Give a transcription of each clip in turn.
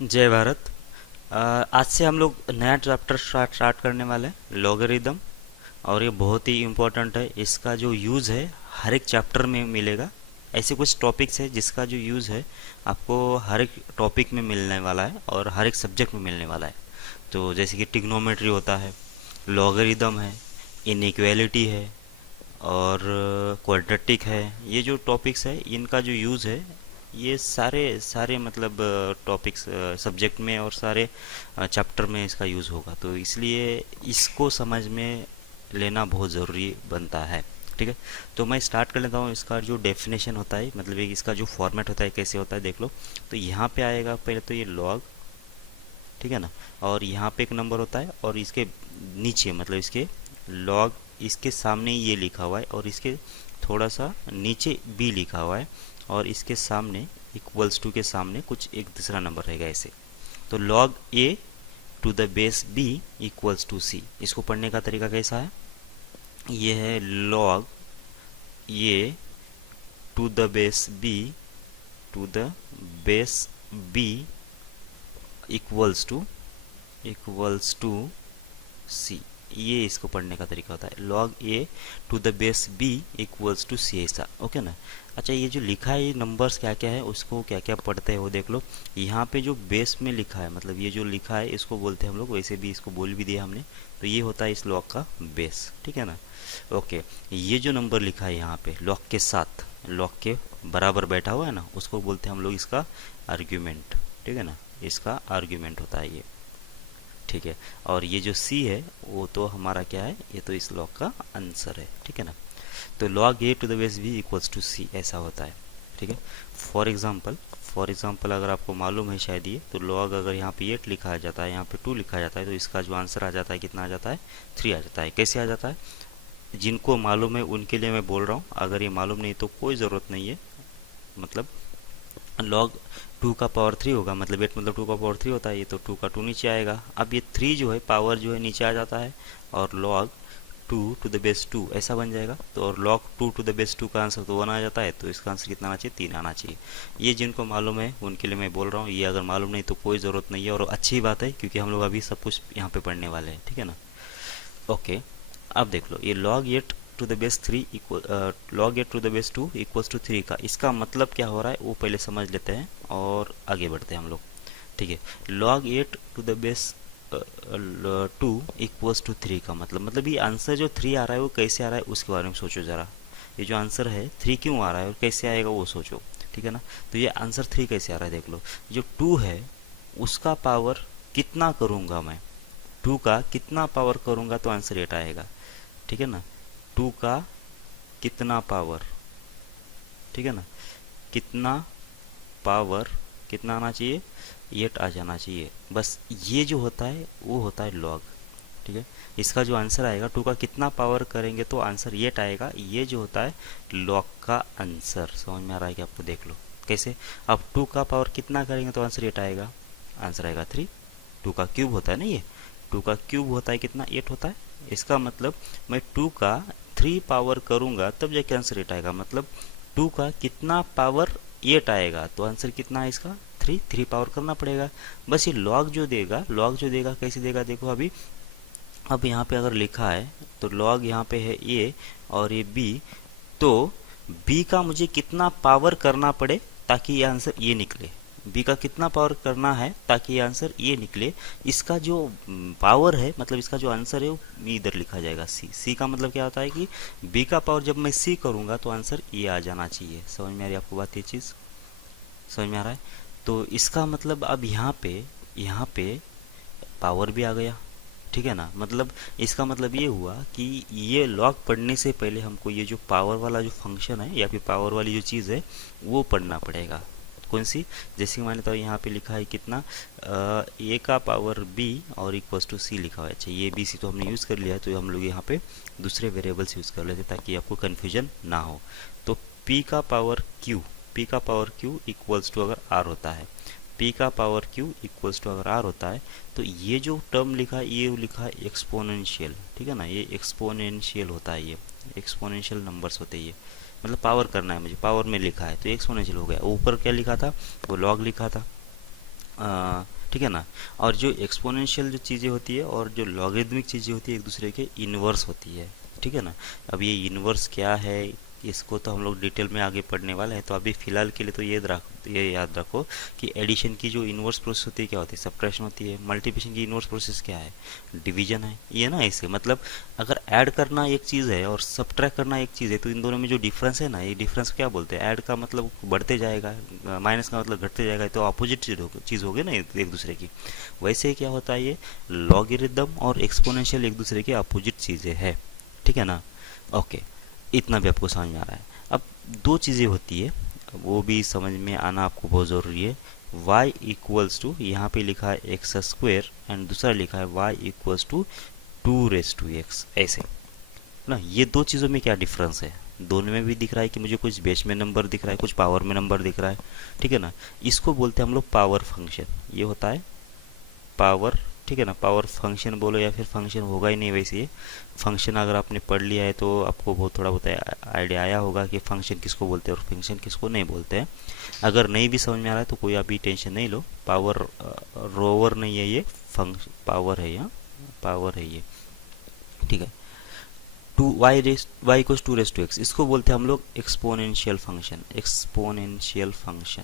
जय भारत। आज से हम लोग नया चैप्टर स्टार्ट करने वाले हैं, लॉगरिदम। और ये बहुत ही इम्पोर्टेंट है। इसका जो यूज़ है हर एक चैप्टर में मिलेगा। ऐसे कुछ टॉपिक्स है जिसका जो यूज़ है आपको हर एक टॉपिक में मिलने वाला है और हर एक सब्जेक्ट में मिलने वाला है। तो जैसे कि ट्रिग्नोमेट्री होता है, लॉगरिदम है, इनइक्वालिटी है और क्वाड्रेटिक है। ये जो टॉपिक्स है इनका जो यूज़ है ये सारे सारे मतलब टॉपिक्स सब्जेक्ट में और सारे चैप्टर में इसका यूज़ होगा। तो इसलिए इसको समझ में लेना बहुत ज़रूरी बनता है। ठीक है, तो मैं स्टार्ट कर लेता हूँ। इसका जो डेफिनेशन होता है, मतलब एक इसका जो फॉर्मेट होता है कैसे होता है देख लो। तो यहाँ पे आएगा पहले तो ये लॉग, ठीक है ना। और यहाँ पे एक नंबर होता है और इसके नीचे मतलब इसके लॉग, इसके सामने ये लिखा हुआ है और इसके थोड़ा सा नीचे बी लिखा हुआ है और इसके सामने इक्वल्स टू के सामने कुछ एक दूसरा नंबर रहेगा ऐसे। तो log A to the base B equals to C. इसको पढ़ने का तरीका कैसा है? ये है log A to the base B to the base B equals to C. ये इसको पढ़ने का तरीका होता है, log A to the base B equals to C, ऐसा। ओके ना। अच्छा, ये जो लिखा है ये नंबर्स क्या क्या है, उसको क्या क्या पढ़ते हैं वो देख लो। यहाँ पे जो बेस में लिखा है, मतलब ये जो लिखा है इसको बोलते हैं हम लोग, वैसे भी इसको बोल भी दिया हमने। तो ये होता है इस लॉग का बेस, ठीक है ना। ओके, ये जो नंबर लिखा है यहाँ पे लॉग के साथ, लॉग के बराबर बैठा हुआ है ना, उसको बोलते हैं हम लोग इसका आर्ग्यूमेंट, ठीक है ना। इसका आर्ग्यूमेंट होता है ये, ठीक है। और ये जो सी है वो तो हमारा क्या है, ये तो इस लॉग का आंसर है, ठीक है ना। तो log A to the base B equals to C, ऐसा होता है, ठीक है। फॉर एग्जांपल अगर आपको मालूम है शायद ये, तो लॉग अगर यहाँ पे 8 लिखा जाता है, यहाँ पे 2 लिखा जाता है, तो इसका जो आंसर आ जाता है कितना आ जाता है, 3 आ जाता है। कैसे आ जाता है? जिनको मालूम है उनके लिए मैं बोल रहा हूँ, अगर ये मालूम नहीं तो कोई ज़रूरत नहीं है। मतलब लॉग 2 का पावर 3 होगा, मतलब 8 मतलब 2 का पावर 3 होता है, ये तो 2 का 2 नीचे आएगा। अब ये 3 जो है पावर जो है नीचे आ जाता है और लॉग 2 टू द बेस 2 ऐसा बन जाएगा। तो और log 2 टू द बेस 2 का आंसर तो 1 आ जाता है, तो इसका आंसर कितना आना चाहिए, 3 आना चाहिए। ये जिनको मालूम है उनके लिए मैं बोल रहा हूँ, ये अगर मालूम नहीं तो कोई ज़रूरत नहीं है। और अच्छी बात है क्योंकि हम लोग अभी सब कुछ यहाँ पे पढ़ने वाले हैं, ठीक है ना। ओके, अब देख लो, ये log 8 to the base 3 equal log 8 to the base 2 equals to 3 का इसका मतलब क्या हो रहा है वो पहले समझ लेते हैं और आगे बढ़ते हैं हम लोग, ठीक है। log 8 to the base 2 equals to 3 का मतलब ये आंसर जो 3 आ रहा है वो कैसे आ रहा है उसके बारे में सोचो ज़रा। ये जो आंसर है 3 क्यों आ रहा है और कैसे आएगा वो सोचो, ठीक है ना। तो ये आंसर 3 कैसे आ रहा है देख लो। जो 2 है उसका पावर कितना करूँगा मैं, 2 का कितना पावर करूँगा तो आंसर 8 आएगा, ठीक है ना। 2 का कितना पावर, ठीक है ना, कितना पावर कितना आना चाहिए, 8 आ जाना चाहिए बस। ये जो होता है वो होता है लॉग, ठीक है। इसका जो आंसर आएगा 2 का कितना पावर करेंगे तो आंसर 8 आएगा, ये जो होता है लॉग का आंसर। समझ में आ रहा है कि आपको? देख लो कैसे। अब 2 का पावर कितना करेंगे तो आंसर 8 आएगा, आंसर आएगा 3। 2 का क्यूब होता है ना, ये 2 का क्यूब होता है कितना, 8 होता है। इसका मतलब मैं 2 का 3 पावर करूंगा तब जाके आंसर 8 आएगा। मतलब 2 का कितना पावर 8 आएगा तो आंसर कितना है इसका, 3 पावर करना पड़ेगा बस। ये लॉग जो देगा कैसे देगा देखो अभी। अब यहाँ पे अगर लिखा है तो लॉग यहाँ पे है ए और ये बी, तो बी का मुझे कितना पावर करना पड़े ताकि ये आंसर ये निकले। बी का कितना पावर करना है ताकि ये आंसर ये निकले। इसका जो पावर है मतलब इसका जो आंसर है वो इधर लिखा जाएगा सी का मतलब क्या होता है कि बी का पावर जब मैं सी करूँगा तो आंसर ये आ जाना चाहिए। समझ में आ रही है आपको बात? ये चीज़ समझ में आ रहा है? तो इसका मतलब अब यहाँ पे पावर भी आ गया, ठीक है ना। मतलब इसका मतलब ये हुआ कि ये लॉग पढ़ने से पहले हमको ये जो पावर वाला जो फंक्शन है या फिर पावर वाली जो चीज़ है वो पढ़ना पड़ेगा। कौन सी? जैसे कि मैंने तो यहाँ पे लिखा है कितना, ए का पावर बी और इक्वल्स टू सी लिखा हुआ है। अच्छा, ये बी सी तो हमने यूज़ कर लिया है, तो हम लोग यहाँ पे दूसरे वेरिएबल्स यूज़ कर लेते ताकि आपको कन्फ्यूजन ना हो। तो पी का पावर क्यू इक्वल्स टू अगर आर होता है, पी का पावर क्यू इक्वल्स टू अगर आर होता है, तो ये जो टर्म लिखा है ये लिखा है एक्सपोनेंशियल, ठीक है ना। ये एक्सपोनेंशियल होता है, ये एक्सपोनेंशियल नंबर्स होते हैं ये। मतलब पावर करना है मुझे, पावर में लिखा है तो एक्सपोनेंशियल हो गया। ऊपर क्या लिखा था, वो लॉग लिखा था, ठीक है ना। और जो एक्सपोनेंशियल जो चीज़ें होती है और जो लॉगरिदमिक चीज़ें होती है एक दूसरे के इन्वर्स होती है, ठीक है ना। अब ये इन्वर्स क्या है इसको तो हम लोग डिटेल में आगे पढ़ने वाले हैं, तो अभी फ़िलहाल के लिए तो ये याद रखो कि एडिशन की जो इन्वर्स प्रोसेस होती है क्या होती है, सब्ट्रैक्शन होती है। मल्टीप्लिकेशन की इन्वर्स प्रोसेस क्या है, डिवीजन है। ये ना ऐसे मतलब अगर ऐड करना एक चीज़ है और सब्ट्रैक्ट करना एक चीज़ है, तो इन दोनों में जो डिफरेंस है ना, ये डिफरेंस क्या बोलते हैं, ऐड का मतलब बढ़ते जाएगा, माइनस का मतलब घटते जाएगा, तो अपोजिट चीज़ होगी ना एक दूसरे की। वैसे ही क्या होता है, ये लॉगरिदम और एक्सपोनेंशियल एक दूसरे के अपोजिट चीज़ें हैं, ठीक है ना। ओके, इतना भी आपको समझ में आ रहा है। अब दो चीज़ें होती है, वो भी समझ में आना आपको बहुत ज़रूरी है। y इक्वल्स टू, यहाँ पे लिखा है एक्स स्क्वेयर एंड दूसरा लिखा है y equals to 2 raised to x, ऐसे ना। ये दो चीज़ों में क्या डिफरेंस है, दोनों में भी दिख रहा है कि मुझे कुछ बेस में नंबर दिख रहा है, कुछ पावर में नंबर दिख रहा है, ठीक है ना। इसको बोलते हैं हम लोग पावर फंक्शन, ये होता है पावर, ठीक है ना। पावर फंक्शन बोलो या फिर फंक्शन होगा ही नहीं, वैसे ये फंक्शन अगर आपने पढ़ लिया है तो आपको बहुत थोड़ा बहुत आइडिया आया होगा कि फंक्शन किसको बोलते हैं और फंक्शन किसको नहीं बोलते हैं। अगर नहीं भी समझ में आ रहा है तो कोई अभी टेंशन नहीं लो, पावर रोवर नहीं है ये, फंक्शन पावर है, यहाँ पावर है ये, ठीक है। To Y equals 2 raised to x, इसको बोलते हैं हम लोग एक्सपोनेंशियल फंक्शन, एक्सपोनेंशियल फंक्शन,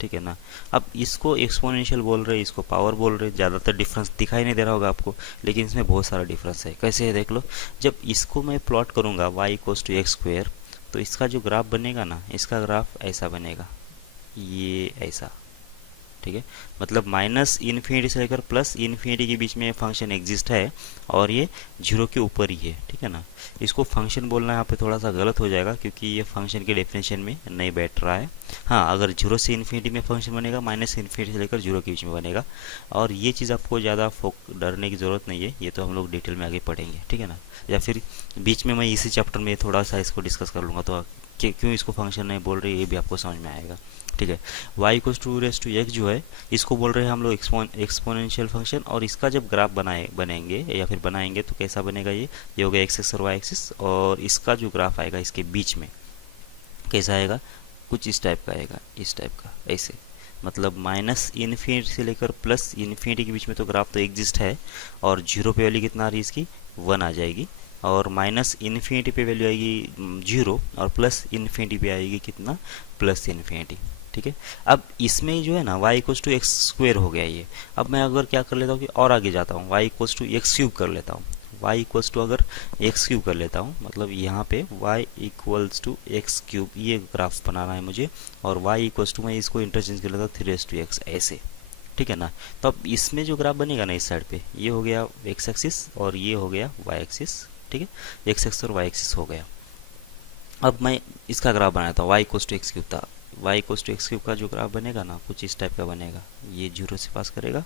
ठीक है ना। अब इसको एक्सपोनेंशियल बोल रहे हैं, इसको पावर बोल रहे हैं, ज़्यादातर डिफरेंस दिखाई नहीं दे रहा होगा आपको, लेकिन इसमें बहुत सारा डिफरेंस है। कैसे है देख लो, जब इसको मैं प्लॉट करूँगा Y equals to X square, तो इसका जो ग्राफ बनेगा ना, इसका ग्राफ ऐसा बनेगा, ये ऐसा, ठीक है। मतलब माइनस इन्फिनिटी से लेकर प्लस इन्फिनिटी के बीच में ये फंक्शन एग्जिस्ट है और ये जीरो के ऊपर ही है, ठीक है ना। इसको फंक्शन बोलना यहाँ पे थोड़ा सा गलत हो जाएगा क्योंकि ये फंक्शन के डेफिनेशन में नहीं बैठ रहा है। हाँ, अगर जीरो से इन्फिनिटी में फंक्शन बनेगा, माइनस इन्फिनिटी से लेकर जीरो के बीच में बनेगा। और ये चीज़ आपको ज़्यादा डरने की ज़रूरत नहीं है, ये तो हम लोग डिटेल में आगे पढ़ेंगे, ठीक है ना। या फिर बीच में मैं इसी चैप्टर में थोड़ा सा इसको डिस्कस कर लूँगा, तो क्यों इसको फंक्शन नहीं बोल रही ये भी आपको समझ में आएगा, ठीक है। y equals to raise to X जो है, इसको बोल रहे हैं हम लोग एक्सपोनेंशियल फंक्शन, और इसका जब ग्राफ बनेंगे या फिर बनाएंगे तो कैसा बनेगा, ये हो गया एक्स एक्स और वाई एक्सिस, और इसका जो ग्राफ आएगा इसके बीच में कैसा आएगा, कुछ इस टाइप का आएगा, इस टाइप का ऐसे। मतलब माइनस इन्फिनिटी से लेकर प्लस इन्फिनिटी के बीच में तो ग्राफ तो एग्जिस्ट है, और जीरो पे वैल्यू कितना आ रही है इसकी, 1 आ जाएगी, और माइनस इन्फिनिटी पे वैल्यू आएगी जीरो, और प्लस इन्फिनिटी पे आएगी कितना, प्लस इन्फिनिटी, ठीक है। अब इसमें जो है ना y equals to X square हो गया ये। अब मैं अगर क्या कर लेता हूँ कि और आगे जाता हूँ, y equals to X cube कर लेता हूँ, y इक्वल्स टू अगर एक्स क्यूब कर लेता हूँ, मतलब यहाँ पे y equals to X cube ये ग्राफ बनाना है मुझे, और y इक्वल्स टू मैं इसको इंटरचेंज कर लेता हूँ 3 raised to x ऐसे, ठीक है ना। तो अब इसमें जो ग्राफ बनेगा ना इस साइड पे, ये हो गया एक्स एक्सिस और ये हो गया वाई एक्सिस, ठीक है। एक्स एक्सिस और वाई एक्सिस हो गया। अब मैं इसका ग्राफ बनाता हूँ, y equals to X cube था, y equals to X cube का जो ग्राफ बनेगा ना कुछ इस टाइप का बनेगा, ये जीरो से पास करेगा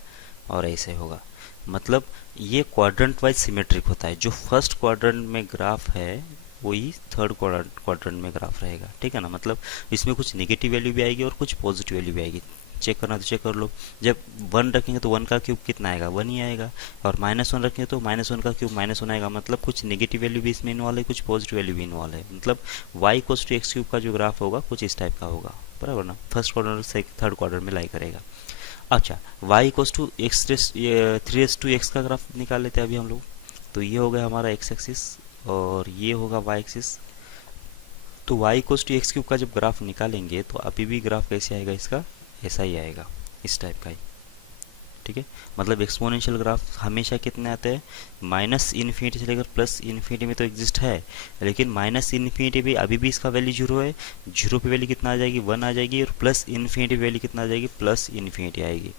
और ऐसे होगा। मतलब ये क्वाड्रेंट वाइज सिमेट्रिक होता है, जो फर्स्ट क्वाड्रेंट में ग्राफ है वही थर्ड क्वाड्रेंट में ग्राफ रहेगा, ठीक है ना। मतलब इसमें कुछ नेगेटिव वैल्यू भी आएगी और कुछ पॉजिटिव वैल्यू भी आएगी, चेक करना तो चेक कर लो। जब 1 रखेंगे तो 1 का क्यूब कितना आएगा, 1 ही आएगा, और -1 रखेंगे तो -1 का क्यूब -1 आएगा। मतलब कुछ नेगेटिव वैल्यू भी इसमें इन्वॉल्व है, कुछ पॉजिटिव वैल्यू भी इन्वॉल्व है। मतलब y equals to X cube का जो ग्राफ होगा कुछ इस टाइप का होगा, बराबर ना। फर्स्ट क्वाड्रेंट से थर्ड क्वाड्रेंट में लाई करेगा। अच्छा, y इक्वल्स टू एक्स 3 का ग्राफ निकाल लेते हैं अभी हम लोग। तो ये हो गया हमारा x एक्सिस और ये होगा y एक्सिस। तो y equals to X cube का जब ग्राफ निकालेंगे तो अभी भी ग्राफ कैसे आएगा इसका, ऐसा ही आएगा, इस टाइप का ही, ठीक है। मतलब एक्सपोनेंशियल ग्राफ हमेशा कितने आते हैं, माइनस इन्फिनिटी से लेकर प्लस इन्फिनिटी में तो एग्जिस्ट है, लेकिन माइनस इन्फिनिटी भी अभी भी इसका वैल्यू जीरो है, जीरो पे वैल्यू कितना आ जाएगी, 1 आ जाएगी, और प्लस इन्फिनिटी वैल्यू कितना आ जाएगी, प्लस इन्फिनिटी आएगी।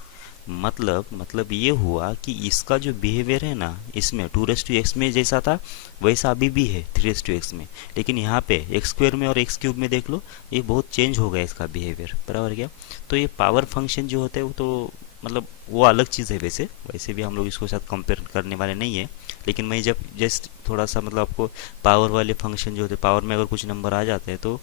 मतलब ये हुआ कि इसका जो बिहेवियर है ना, इसमें 2 raised to x में जैसा था वैसा अभी भी है 3 raised to x में, लेकिन यहाँ पे एक्स स्क्वायर में और एक्स क्यूब में देख लो ये बहुत चेंज हो गया इसका बिहेवियर, बराबर क्या। तो ये पावर फंक्शन जो होते हैं वो तो मतलब वो अलग चीज़ है, वैसे भी हम लोग इसको साथ कंपेयर करने वाले नहीं है। लेकिन मैं जब जस्ट थोड़ा सा मतलब आपको पावर वाले फंक्शन जो होते हैं, पावर में अगर कुछ नंबर आ जाते हैं तो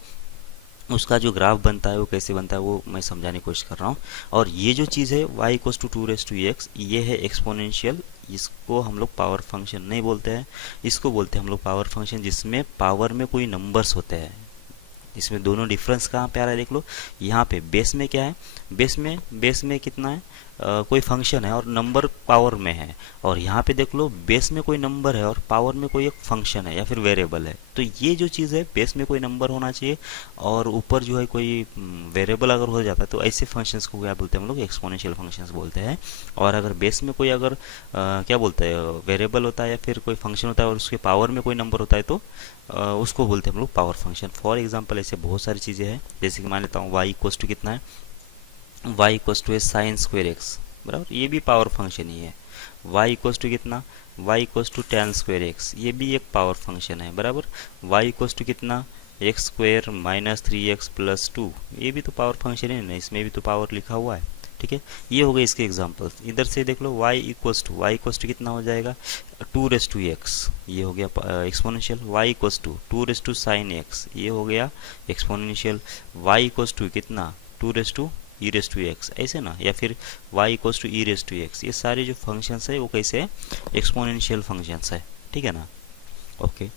उसका जो ग्राफ बनता है वो कैसे बनता है वो मैं समझाने की कोशिश कर रहा हूँ। और ये जो चीज़ है y equals to 2 raised to x, ये है एक्सपोनेंशियल। इसको हम लोग पावर फंक्शन नहीं बोलते हैं, इसको बोलते हैं हम लोग पावर फंक्शन जिसमें पावर में कोई नंबर्स होते हैं, इसमें दोनों डिफरेंस कहाँ पे आ रहा है देख लो। यहाँ पे बेस में क्या है, बेस में कितना है, कोई फंक्शन है और नंबर पावर में है। और यहाँ पे देख लो बेस में कोई नंबर है और पावर में कोई एक फंक्शन है या फिर वेरिएबल है। तो ये जो चीज़ है, बेस में कोई नंबर होना चाहिए और ऊपर जो है कोई वेरिएबल अगर हो जाता है तो ऐसे फंक्शंस को क्या बोलते हैं हम लोग, एक्सपोनेंशियल फंक्शंस बोलते हैं। और अगर बेस में कोई अगर क्या बोलते हैं वेरिएबल होता है या फिर कोई फंक्शन होता है और उसके पावर में कोई नंबर होता है तो उसको बोलते हैं हम लोग पावर फंक्शन। फॉर एग्जांपल ऐसे बहुत सारी चीज़ें हैं, जैसे कि मान लेता हूँ y इक्वल्स टू कितना है, y इक्वल्स टू है साइन स्क्वायर एक्स, बराबर, ये भी पावर फंक्शन ही है। y इक्वल्स टू कितना, y equals to ten square X, ये भी एक पावर फंक्शन है, बराबर। y इक्वल्स टू कितना, X square minus 3x plus 2, ये भी तो पावर फंक्शन है ना, इसमें भी तो पावर लिखा हुआ है। ठीक है, ये हो गए इसके एग्जांपल्स। इधर से देख लो y इक्वल्स टू कितना हो जाएगा, 2x, ये हो गया exponential. y equals to 2 sine X, ये हो गया एक्सपोनेंशियल। y इक्वल्स टू कितना, 2 ई रेस टू एक्स, ऐसे ना, या फिर y equals to E raise to X, ये सारे जो फंक्शंस है वो कैसे है, एक्सपोनेंशियल फंक्शंस है। ठीक है ना, ओके।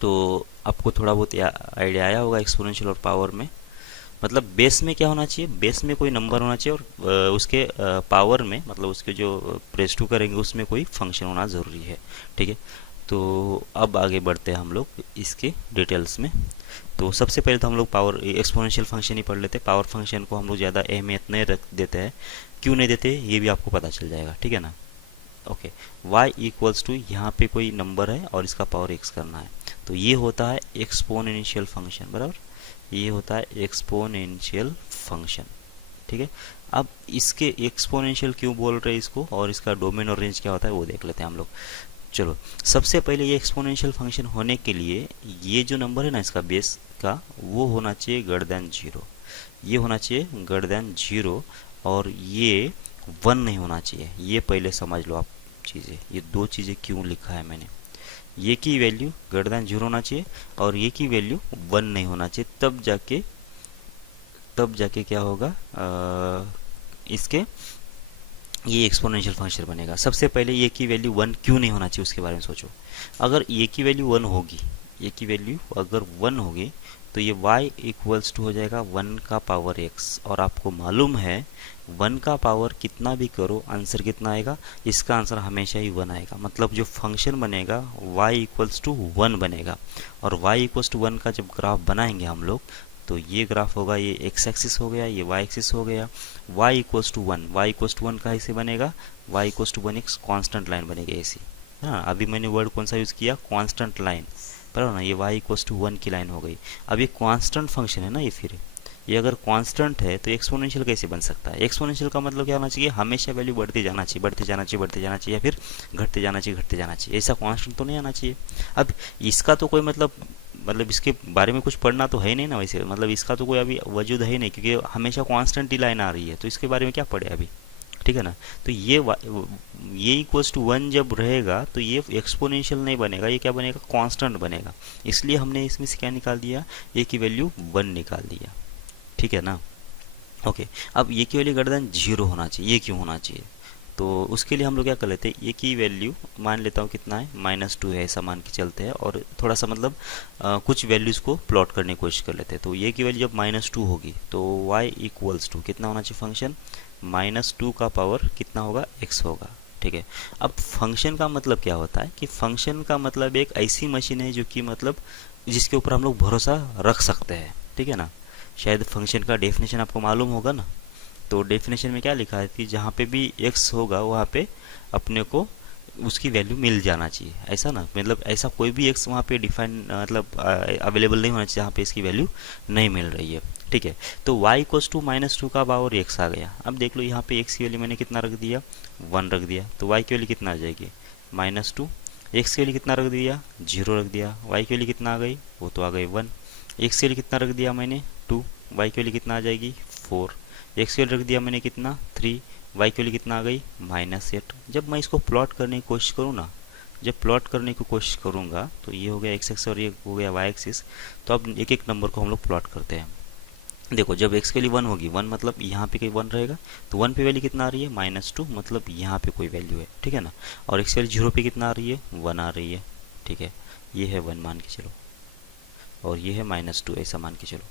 तो आपको थोड़ा बहुत आइडिया आया होगा एक्सपोनेंशियल और पावर में। मतलब बेस में क्या होना चाहिए, बेस में कोई नंबर होना चाहिए और उसके पावर में, मतलब उसके जो प्रेस टू करेंगे उसमें कोई फंक्शन होना ज़रूरी है। ठीक है, तो अब आगे बढ़ते हैं हम लोग इसके डिटेल्स में। तो सबसे पहले तो हम लोग पावर एक्सपोनेंशियल फंक्शन ही पढ़ लेते हैं। पावर फंक्शन को हम लोग ज़्यादा अहमियत नहीं रख देते हैं, क्यों नहीं देते ये भी आपको पता चल जाएगा। ठीक है ना, ओके। y इक्वल्स टू यहाँ पे कोई नंबर है और इसका पावर x करना है, तो ये होता है एक्सपोनेंशियल फंक्शन, बराबर, ये होता है एक्सपोनेंशियल फंक्शन। ठीक है, अब इसके एक्सपोनेंशियल क्यों बोल रहे हैं इसको और इसका डोमेन और रेंज क्या होता है वो देख लेते हैं हम लोग। चलो, सबसे पहले ये एक्सपोनेंशियल फंक्शन होने के लिए ये जो नंबर है ना इसका बेस का, वो होना चाहिए ग्रेटर देन 0, ये होना चाहिए ग्रेटर देन 0, और ये 1 नहीं होना चाहिए। ये पहले समझ लो आप चीज़ें, ये दो चीज़ें क्यों लिखा है मैंने। ये की वैल्यू ग्रेटर देन 0 होना चाहिए और ये की वैल्यू 1 नहीं होना चाहिए, तब जाके क्या होगा, इसके ये एक्सपोनेंशियल फंक्शन बनेगा। सबसे पहले ये की वैल्यू 1 क्यों नहीं होना चाहिए उसके बारे में सोचो। अगर ये की वैल्यू 1 होगी, ये की वैल्यू अगर 1 होगी तो ये y इक्वल्स टू हो जाएगा 1 का पावर x, और आपको मालूम है 1 का पावर कितना भी करो आंसर कितना आएगा, इसका आंसर हमेशा ही 1 आएगा। मतलब जो फंक्शन बनेगा y इक्वल्स टू 1 बनेगा, और y इक्वल्स टू 1 का जब ग्राफ बनाएंगे हम लोग तो ये ग्राफ होगा, ये x एक्सिस हो गया, ये y एक्सिस हो गया। y equals to 1, y equals to 1 का ऐसे बनेगा, y इक्वल्स टू 1 एक कांस्टेंट लाइन बनेगी ऐसी। हाँ, अभी मैंने वर्ड कौन सा यूज़ किया, कांस्टेंट लाइन, बराबर ना, ये y इक्वल्स टू 1 की लाइन हो गई। अब ये कांस्टेंट फंक्शन है ना, ये फिर ये अगर कांस्टेंट है तो एक्सपोनेंशियल कैसे बन सकता है। एक्सपोनेंशियल का मतलब क्या होना चाहिए, हमेशा वैल्यू बढ़ते जाना चाहिए, बढ़ते जाना चाहिए, बढ़ते जाना चाहिए, या फिर घटते जाना चाहिए, घटते जाना चाहिए, ऐसा कांस्टेंट तो नहीं आना चाहिए। अब इसका तो कोई मतलब इसके बारे में कुछ पढ़ना तो है नहीं ना वैसे, मतलब इसका तो कोई अभी वजूद है नहीं, क्योंकि हमेशा कांस्टेंट ही लाइन आ रही है, तो इसके बारे में क्या पढ़े अभी। ठीक है ना, तो ये इक्वल्स टू 1 जब रहेगा तो ये एक्सपोनेंशियल नहीं बनेगा, ये क्या बनेगा, कांस्टेंट बनेगा। इसलिए हमने इसमें से क्या निकाल दिया, ये की वैल्यू 1 निकाल दिया। ठीक है ना, ओके। अब ये की वैल्यू ग्रेटर देन 0 होना चाहिए, ये क्यों होना चाहिए, तो उसके लिए हम लोग क्या कर लेते हैं, ये की वैल्यू मान लेता हूँ कितना है, -2 है, ऐसा मान के चलते हैं, और थोड़ा सा मतलब कुछ वैल्यूज़ को प्लॉट करने की कोशिश कर लेते हैं। तो ये की वैल्यू जब -2 होगी तो y इक्वल्स टू कितना होना चाहिए फंक्शन, -2 का पावर कितना होगा, x होगा। ठीक है, अब फंक्शन का मतलब क्या होता है कि फंक्शन का मतलब एक ऐसी मशीन है जो कि मतलब जिसके ऊपर हम लोग भरोसा रख सकते हैं। ठीक है ना, शायद फंक्शन का डेफिनेशन आपको मालूम होगा ना, तो डेफिनेशन में क्या लिखा है कि जहाँ पे भी x होगा वहाँ पे अपने को उसकी वैल्यू मिल जाना चाहिए, ऐसा ना, मतलब ऐसा कोई भी x वहाँ पे डिफाइन मतलब अवेलेबल नहीं होना चाहिए जहाँ पे इसकी वैल्यू नहीं मिल रही है। ठीक है, तो y इक्वल्स टू -2 का पावर x आ गया। अब देख लो यहाँ पे x की वैल्यू मैंने कितना रख दिया, 1 रख दिया, तो y की वैल्यू कितना आ जाएगी, -2, x की वैल्यू कितना रख दिया, 0 रख दिया, y की वैल्यू कितना आ गई, वो तो आ गई 1, x की वैल्यू कितना रख दिया मैंने 2, y की वैल्यू कितना आ जाएगी 4, x की वैल्यू रख दिया मैंने कितना 3, y की वैल्यू कितना आ गई -8। जब मैं इसको प्लॉट करने की कोशिश करूँ ना, जब प्लॉट करने की कोशिश करूँगा तो ये हो गया x एक्सिस और ये हो गया y एक्सिस। तो अब एक एक नंबर को हम लोग प्लॉट करते हैं। देखो, जब x की वैल्यू 1 होगी, 1 मतलब यहाँ पे कोई 1 रहेगा, तो 1 पे वैल्यू कितना आ रही है, -2, मतलब यहाँ पे कोई वैल्यू है। ठीक है ना, और x की वैल्यू 0 पे कितना आ रही है, 1 आ रही है। ठीक है, ये है 1 मान के चलो। और ये है -2, ऐसा मान के चलो।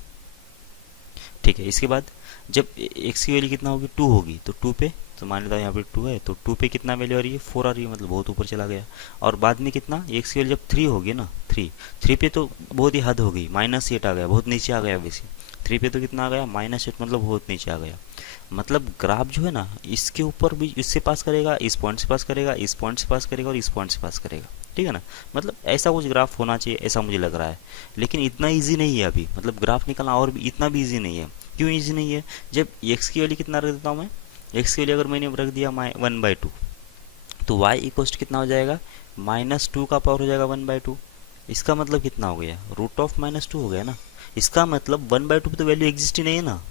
ठीक है, इसके बाद जब x की वैल्यू कितना होगी 2 होगी तो 2 पे, तो मान लेता हूँ यहाँ पे 2 है तो 2 पे कितना वैल्यू आ रही है 4 आ रही है, मतलब बहुत ऊपर चला गया। और बाद में कितना x की वैल्यू जब 3 होगी ना 3 पे तो बहुत ही हद हो गई, -8 आ गया, बहुत नीचे आ गया वैसे। 3 पे तो कितना आ गया -8, मतलब बहुत नीचे आ गया। मतलब ग्राफ जो है ना इसके ऊपर भी इससे पास करेगा, इस पॉइंट से पास करेगा, इस पॉइंट से पास करेगा और इस पॉइंट से पास करेगा। ठीक है ना, मतलब ऐसा कुछ ग्राफ होना चाहिए, ऐसा मुझे लग रहा है। लेकिन इतना इजी नहीं है अभी, मतलब ग्राफ निकालना और भी इतना भी इजी नहीं है। क्यों इजी नहीं है? जब x की वैल्यू कितना रख देता हूँ मैं, x की वैल्यू अगर मैंने रख दिया 1/2, तो y इक्वल कितना हो जाएगा -2 का पावर हो जाएगा 1/2। इसका मतलब कितना हो गया, √(-2) हो गया ना। इसका मतलब 1/2 पे तो वैल्यू एग्जिस्ट ही नहीं है ना,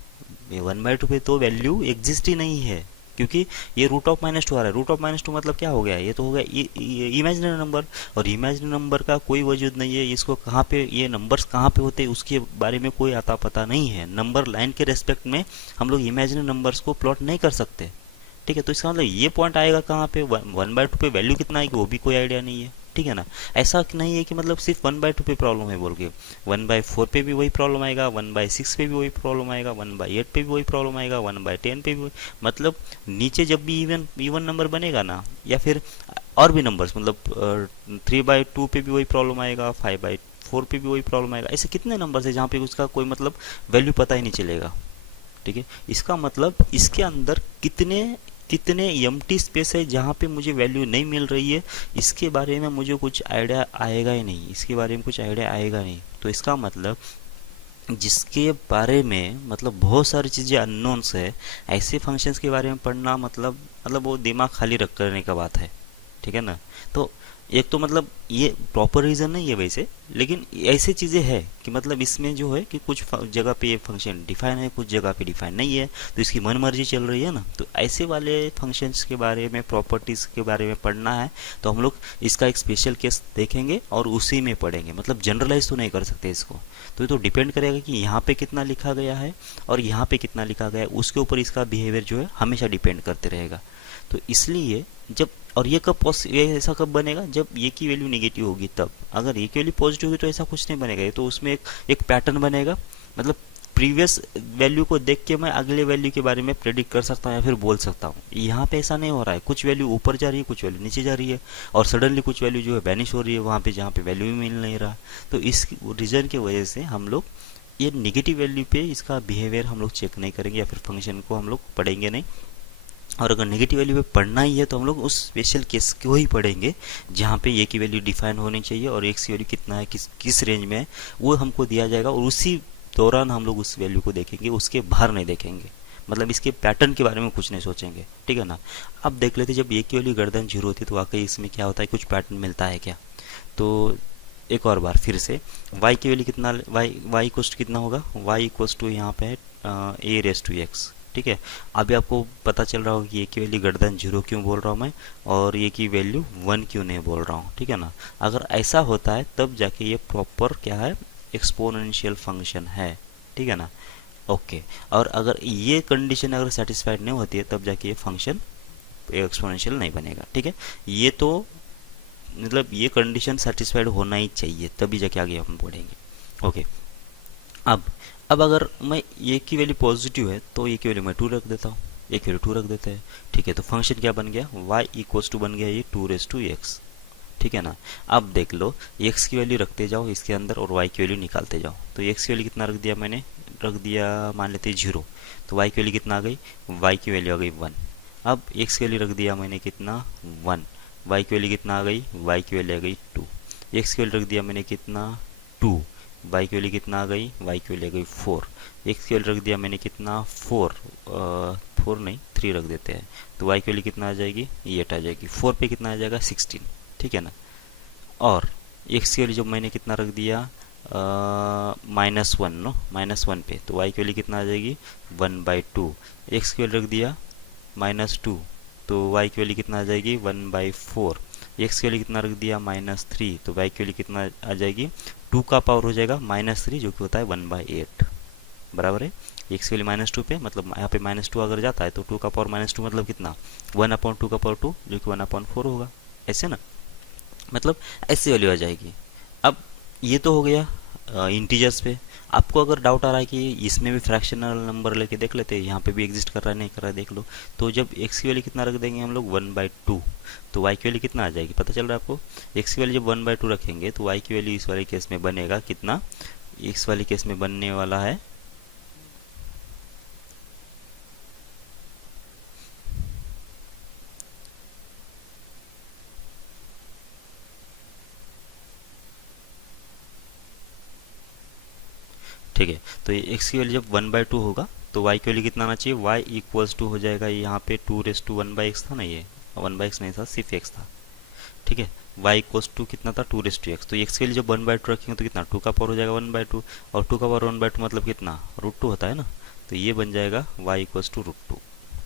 ये 1/2 पे तो वैल्यू एग्जिस्ट ही नहीं है, क्योंकि ये √(-2) आ रहा है। √(-2) मतलब क्या हो गया, ये तो हो गया इमेजिनरी नंबर, और इमेजिनरी नंबर का कोई वजूद नहीं है। इसको कहाँ पे, ये नंबर्स कहाँ पे होते हैं उसके बारे में कोई आता पता नहीं है। नंबर लाइन के रेस्पेक्ट में हम लोग इमेजिनरी नंबर्स को प्लॉट नहीं कर सकते। ठीक है, तो इसका मतलब ये पॉइंट आएगा कहाँ पे, 1/2 पे वैल्यू कितना आएगी वो भी कोई आइडिया नहीं है। ठीक है ना, ऐसा नहीं है कि मतलब सिर्फ 1/2 पे प्रॉब्लम है बोल के, 1/4 पे भी वही प्रॉब्लम आएगा, 1/6 पे भी वही प्रॉब्लम आएगा, 1/8 पे भी वही प्रॉब्लम आएगा, 1/10 पे भी मतलब नीचे जब भी इवन नंबर बनेगा ना, या फिर और भी नंबर्स, मतलब 3/2 पे भी वही प्रॉब्लम आएगा, 5/4 पे भी वही प्रॉब्लम आएगा। ऐसे कितने नंबर्स है जहाँ पे उसका कोई मतलब वैल्यू पता ही नहीं चलेगा। ठीक है, इसका मतलब इसके अंदर कितने कितने एम्प्टी स्पेस है जहाँ पे मुझे वैल्यू नहीं मिल रही है, इसके बारे में मुझे कुछ आइडिया आएगा ही नहीं, इसके बारे में कुछ आइडिया आएगा नहीं। तो इसका मतलब जिसके बारे में मतलब बहुत सारी चीज़ें अननोन्स है, ऐसे फंक्शंस के बारे में पढ़ना मतलब वो दिमाग खाली रख करने का बात है। ठीक है ना, तो एक तो मतलब ये प्रॉपर रीज़न नहीं है वैसे, लेकिन ऐसी चीज़ें है कि मतलब इसमें जो है कि कुछ जगह पे ये फंक्शन डिफाइन है, कुछ जगह पे डिफाइन नहीं है, तो इसकी मन मर्जी चल रही है ना। तो ऐसे वाले फंक्शंस के बारे में, प्रॉपर्टीज़ के बारे में पढ़ना है तो हम लोग इसका एक स्पेशल केस देखेंगे और उसी में पढ़ेंगे, मतलब जनरलाइज तो नहीं कर सकते इसको। तो ये तो डिपेंड करेगा कि यहाँ पे कितना लिखा गया है और यहाँ पे कितना लिखा गया है, उसके ऊपर इसका बिहेवियर जो है हमेशा डिपेंड करते रहेगा। तो इसलिए जब, और ये ऐसा कब बनेगा जब ये की वैल्यू नेगेटिव होगी तब। अगर ये की वैल्यू पॉजिटिव होगी तो ऐसा कुछ नहीं बनेगा, ये तो उसमें एक पैटर्न बनेगा। मतलब प्रीवियस वैल्यू को देख के मैं अगले वैल्यू के बारे में प्रेडिक्ट कर सकता हूँ या फिर बोल सकता हूँ। यहाँ पे ऐसा नहीं हो रहा है, कुछ वैल्यू ऊपर जा रही है, कुछ वैल्यू नीचे जा रही है, और सडनली कुछ वैल्यू जो है वैनिश हो रही है वहाँ पे जहाँ पे वैल्यू भी मिल नहीं रहा। तो इस रीज़न की वजह से हम लोग ये नेगेटिव वैल्यू पे इसका बिहेवियर हम लोग चेक नहीं करेंगे या फिर फंक्शन को हम लोग पढ़ेंगे नहीं। और अगर नेगेटिव वैल्यू पे पढ़ना ही है तो हम लोग उस स्पेशल केस को ही पढ़ेंगे जहाँ पे ए की वैल्यू डिफाइन होनी चाहिए और एक्स की वैल्यू कितना है, किस रेंज में है, वो हमको दिया जाएगा, और उसी दौरान हम लोग उस वैल्यू को देखेंगे, उसके बाहर नहीं देखेंगे। मतलब इसके पैटर्न के बारे में कुछ नहीं सोचेंगे। ठीक है ना, अब देख लेते जब ए की वैल्यू गर्दन 0 होती है तो वाकई इसमें क्या होता है, कुछ पैटर्न मिलता है क्या। तो एक और बार फिर से y की वैल्यू कितना, y इक्वल्स टू कितना होगा, y इक्वल्स टू यहाँ पे है a⁻x। ठीक है, अभी आपको पता चल रहा होगा कि ये की वैल्यू ग्रेटर देन 0 क्यों बोल रहा हूँ मैं, और ये की वैल्यू 1 क्यों नहीं बोल रहा हूँ। ठीक है ना, अगर ऐसा होता है तब जाके ये प्रॉपर क्या है, एक्सपोनेंशियल फंक्शन है। ठीक है ना, ओके। और अगर ये कंडीशन अगर सेटिस्फाइड नहीं होती है तब जाके ये फंक्शन एक्सपोनेंशियल नहीं बनेगा। ठीक है, ये तो मतलब ये कंडीशन सेटिस्फाइड होना ही चाहिए तभी जाके आगे हम बढ़ेंगे। ओके, अब अगर मैं ये की वैल्यू पॉजिटिव है तो ये की वैल्यू मैं 2 रख देता हूँ, ये की वैल्यू 2 रख देते हैं। ठीक है, तो फंक्शन क्या बन गया, y इक्वल्स टू बन गया ये 2⁻x। ठीक है ना, अब देख लो x की वैल्यू रखते जाओ इसके अंदर और y की वैल्यू निकालते जाओ। तो x की वैल्यू कितना रख दिया मैंने, रख दिया मान लेते 0, तो y की वैल्यू कितना आ गई, y की वैल्यू आ गई 1। अब x की वैल्यू रख दिया मैंने कितना 1, y की वैल्यू कितना आ गई, y की वैल्यू आ गई 2। x की वैल्यू रख दिया मैंने कितना 2, y की वैल्यू कितना आ गई, y की वैल्यू आ गई 4। x की वैल्यू रख दिया मैंने कितना 4, 4 नहीं 3 रख देते हैं, तो y की वैल्यू कितना आ जाएगी, 8 आ जाएगी। 4 पे कितना आ जाएगा 16। ठीक है ना, और x की वैल्यू जब मैंने कितना रख दिया -1 नो, -1 पे, तो y की वैल्यू कितना आ जाएगी 1/2। x की वैल्यू रख दिया -2, तो y की वैल्यू कितना आ जाएगी 1/4। x की वैल्यू कितना रख दिया -3, तो y की वैल्यू कितना आ जाएगी 2 का पावर हो जाएगा -3 जो कि होता है 1/8 बराबर है। x की वैल्यू -2 पे मतलब यहाँ पे -2 अगर जाता है तो 2 का पावर -2 मतलब कितना 1/2 का पावर 2 जो कि 1/4 होगा, ऐसे ना, मतलब ऐसी वैल्यू आ जाएगी। अब ये तो हो गया इंटीजर्स पे। आपको अगर डाउट आ रहा है कि इसमें भी फ्रैक्शनल नंबर लेके देख लेते हैं, यहाँ पे भी एग्जिस्ट कर रहा है नहीं कर रहा है देख लो, तो जब एक्स की वैल्यू कितना रख देंगे हम लोग 1/2, तो वाई की वैल्यू कितना आ जाएगी पता चल रहा है आपको। एक्स की वैल्यू जब 1/2 रखेंगे तो वाई की वैल्यू इस वाले केस में बनेगा कितना, इस वाले केस में बनने वाला है ठीक है। तो ये एक्स की वैल्यू जब 1/2 होगा तो वाई की वैल्यू कितना आना चाहिए, वाई इक्वल्स टू हो जाएगा, यहाँ पे 2⁻1/x था ना, ये 1/x नहीं था सिर्फ x था, ठीक है। y इक्वल्स टू कितना था 2⁻x, तो x के लिए जब 1/2 रखेंगे तो कितना 2 का पावर हो जाएगा 1/2, और 2 का पावर 1/2 मतलब कितना √2 होता है ना, तो ये बन जाएगा y इक्वल्स टू √2,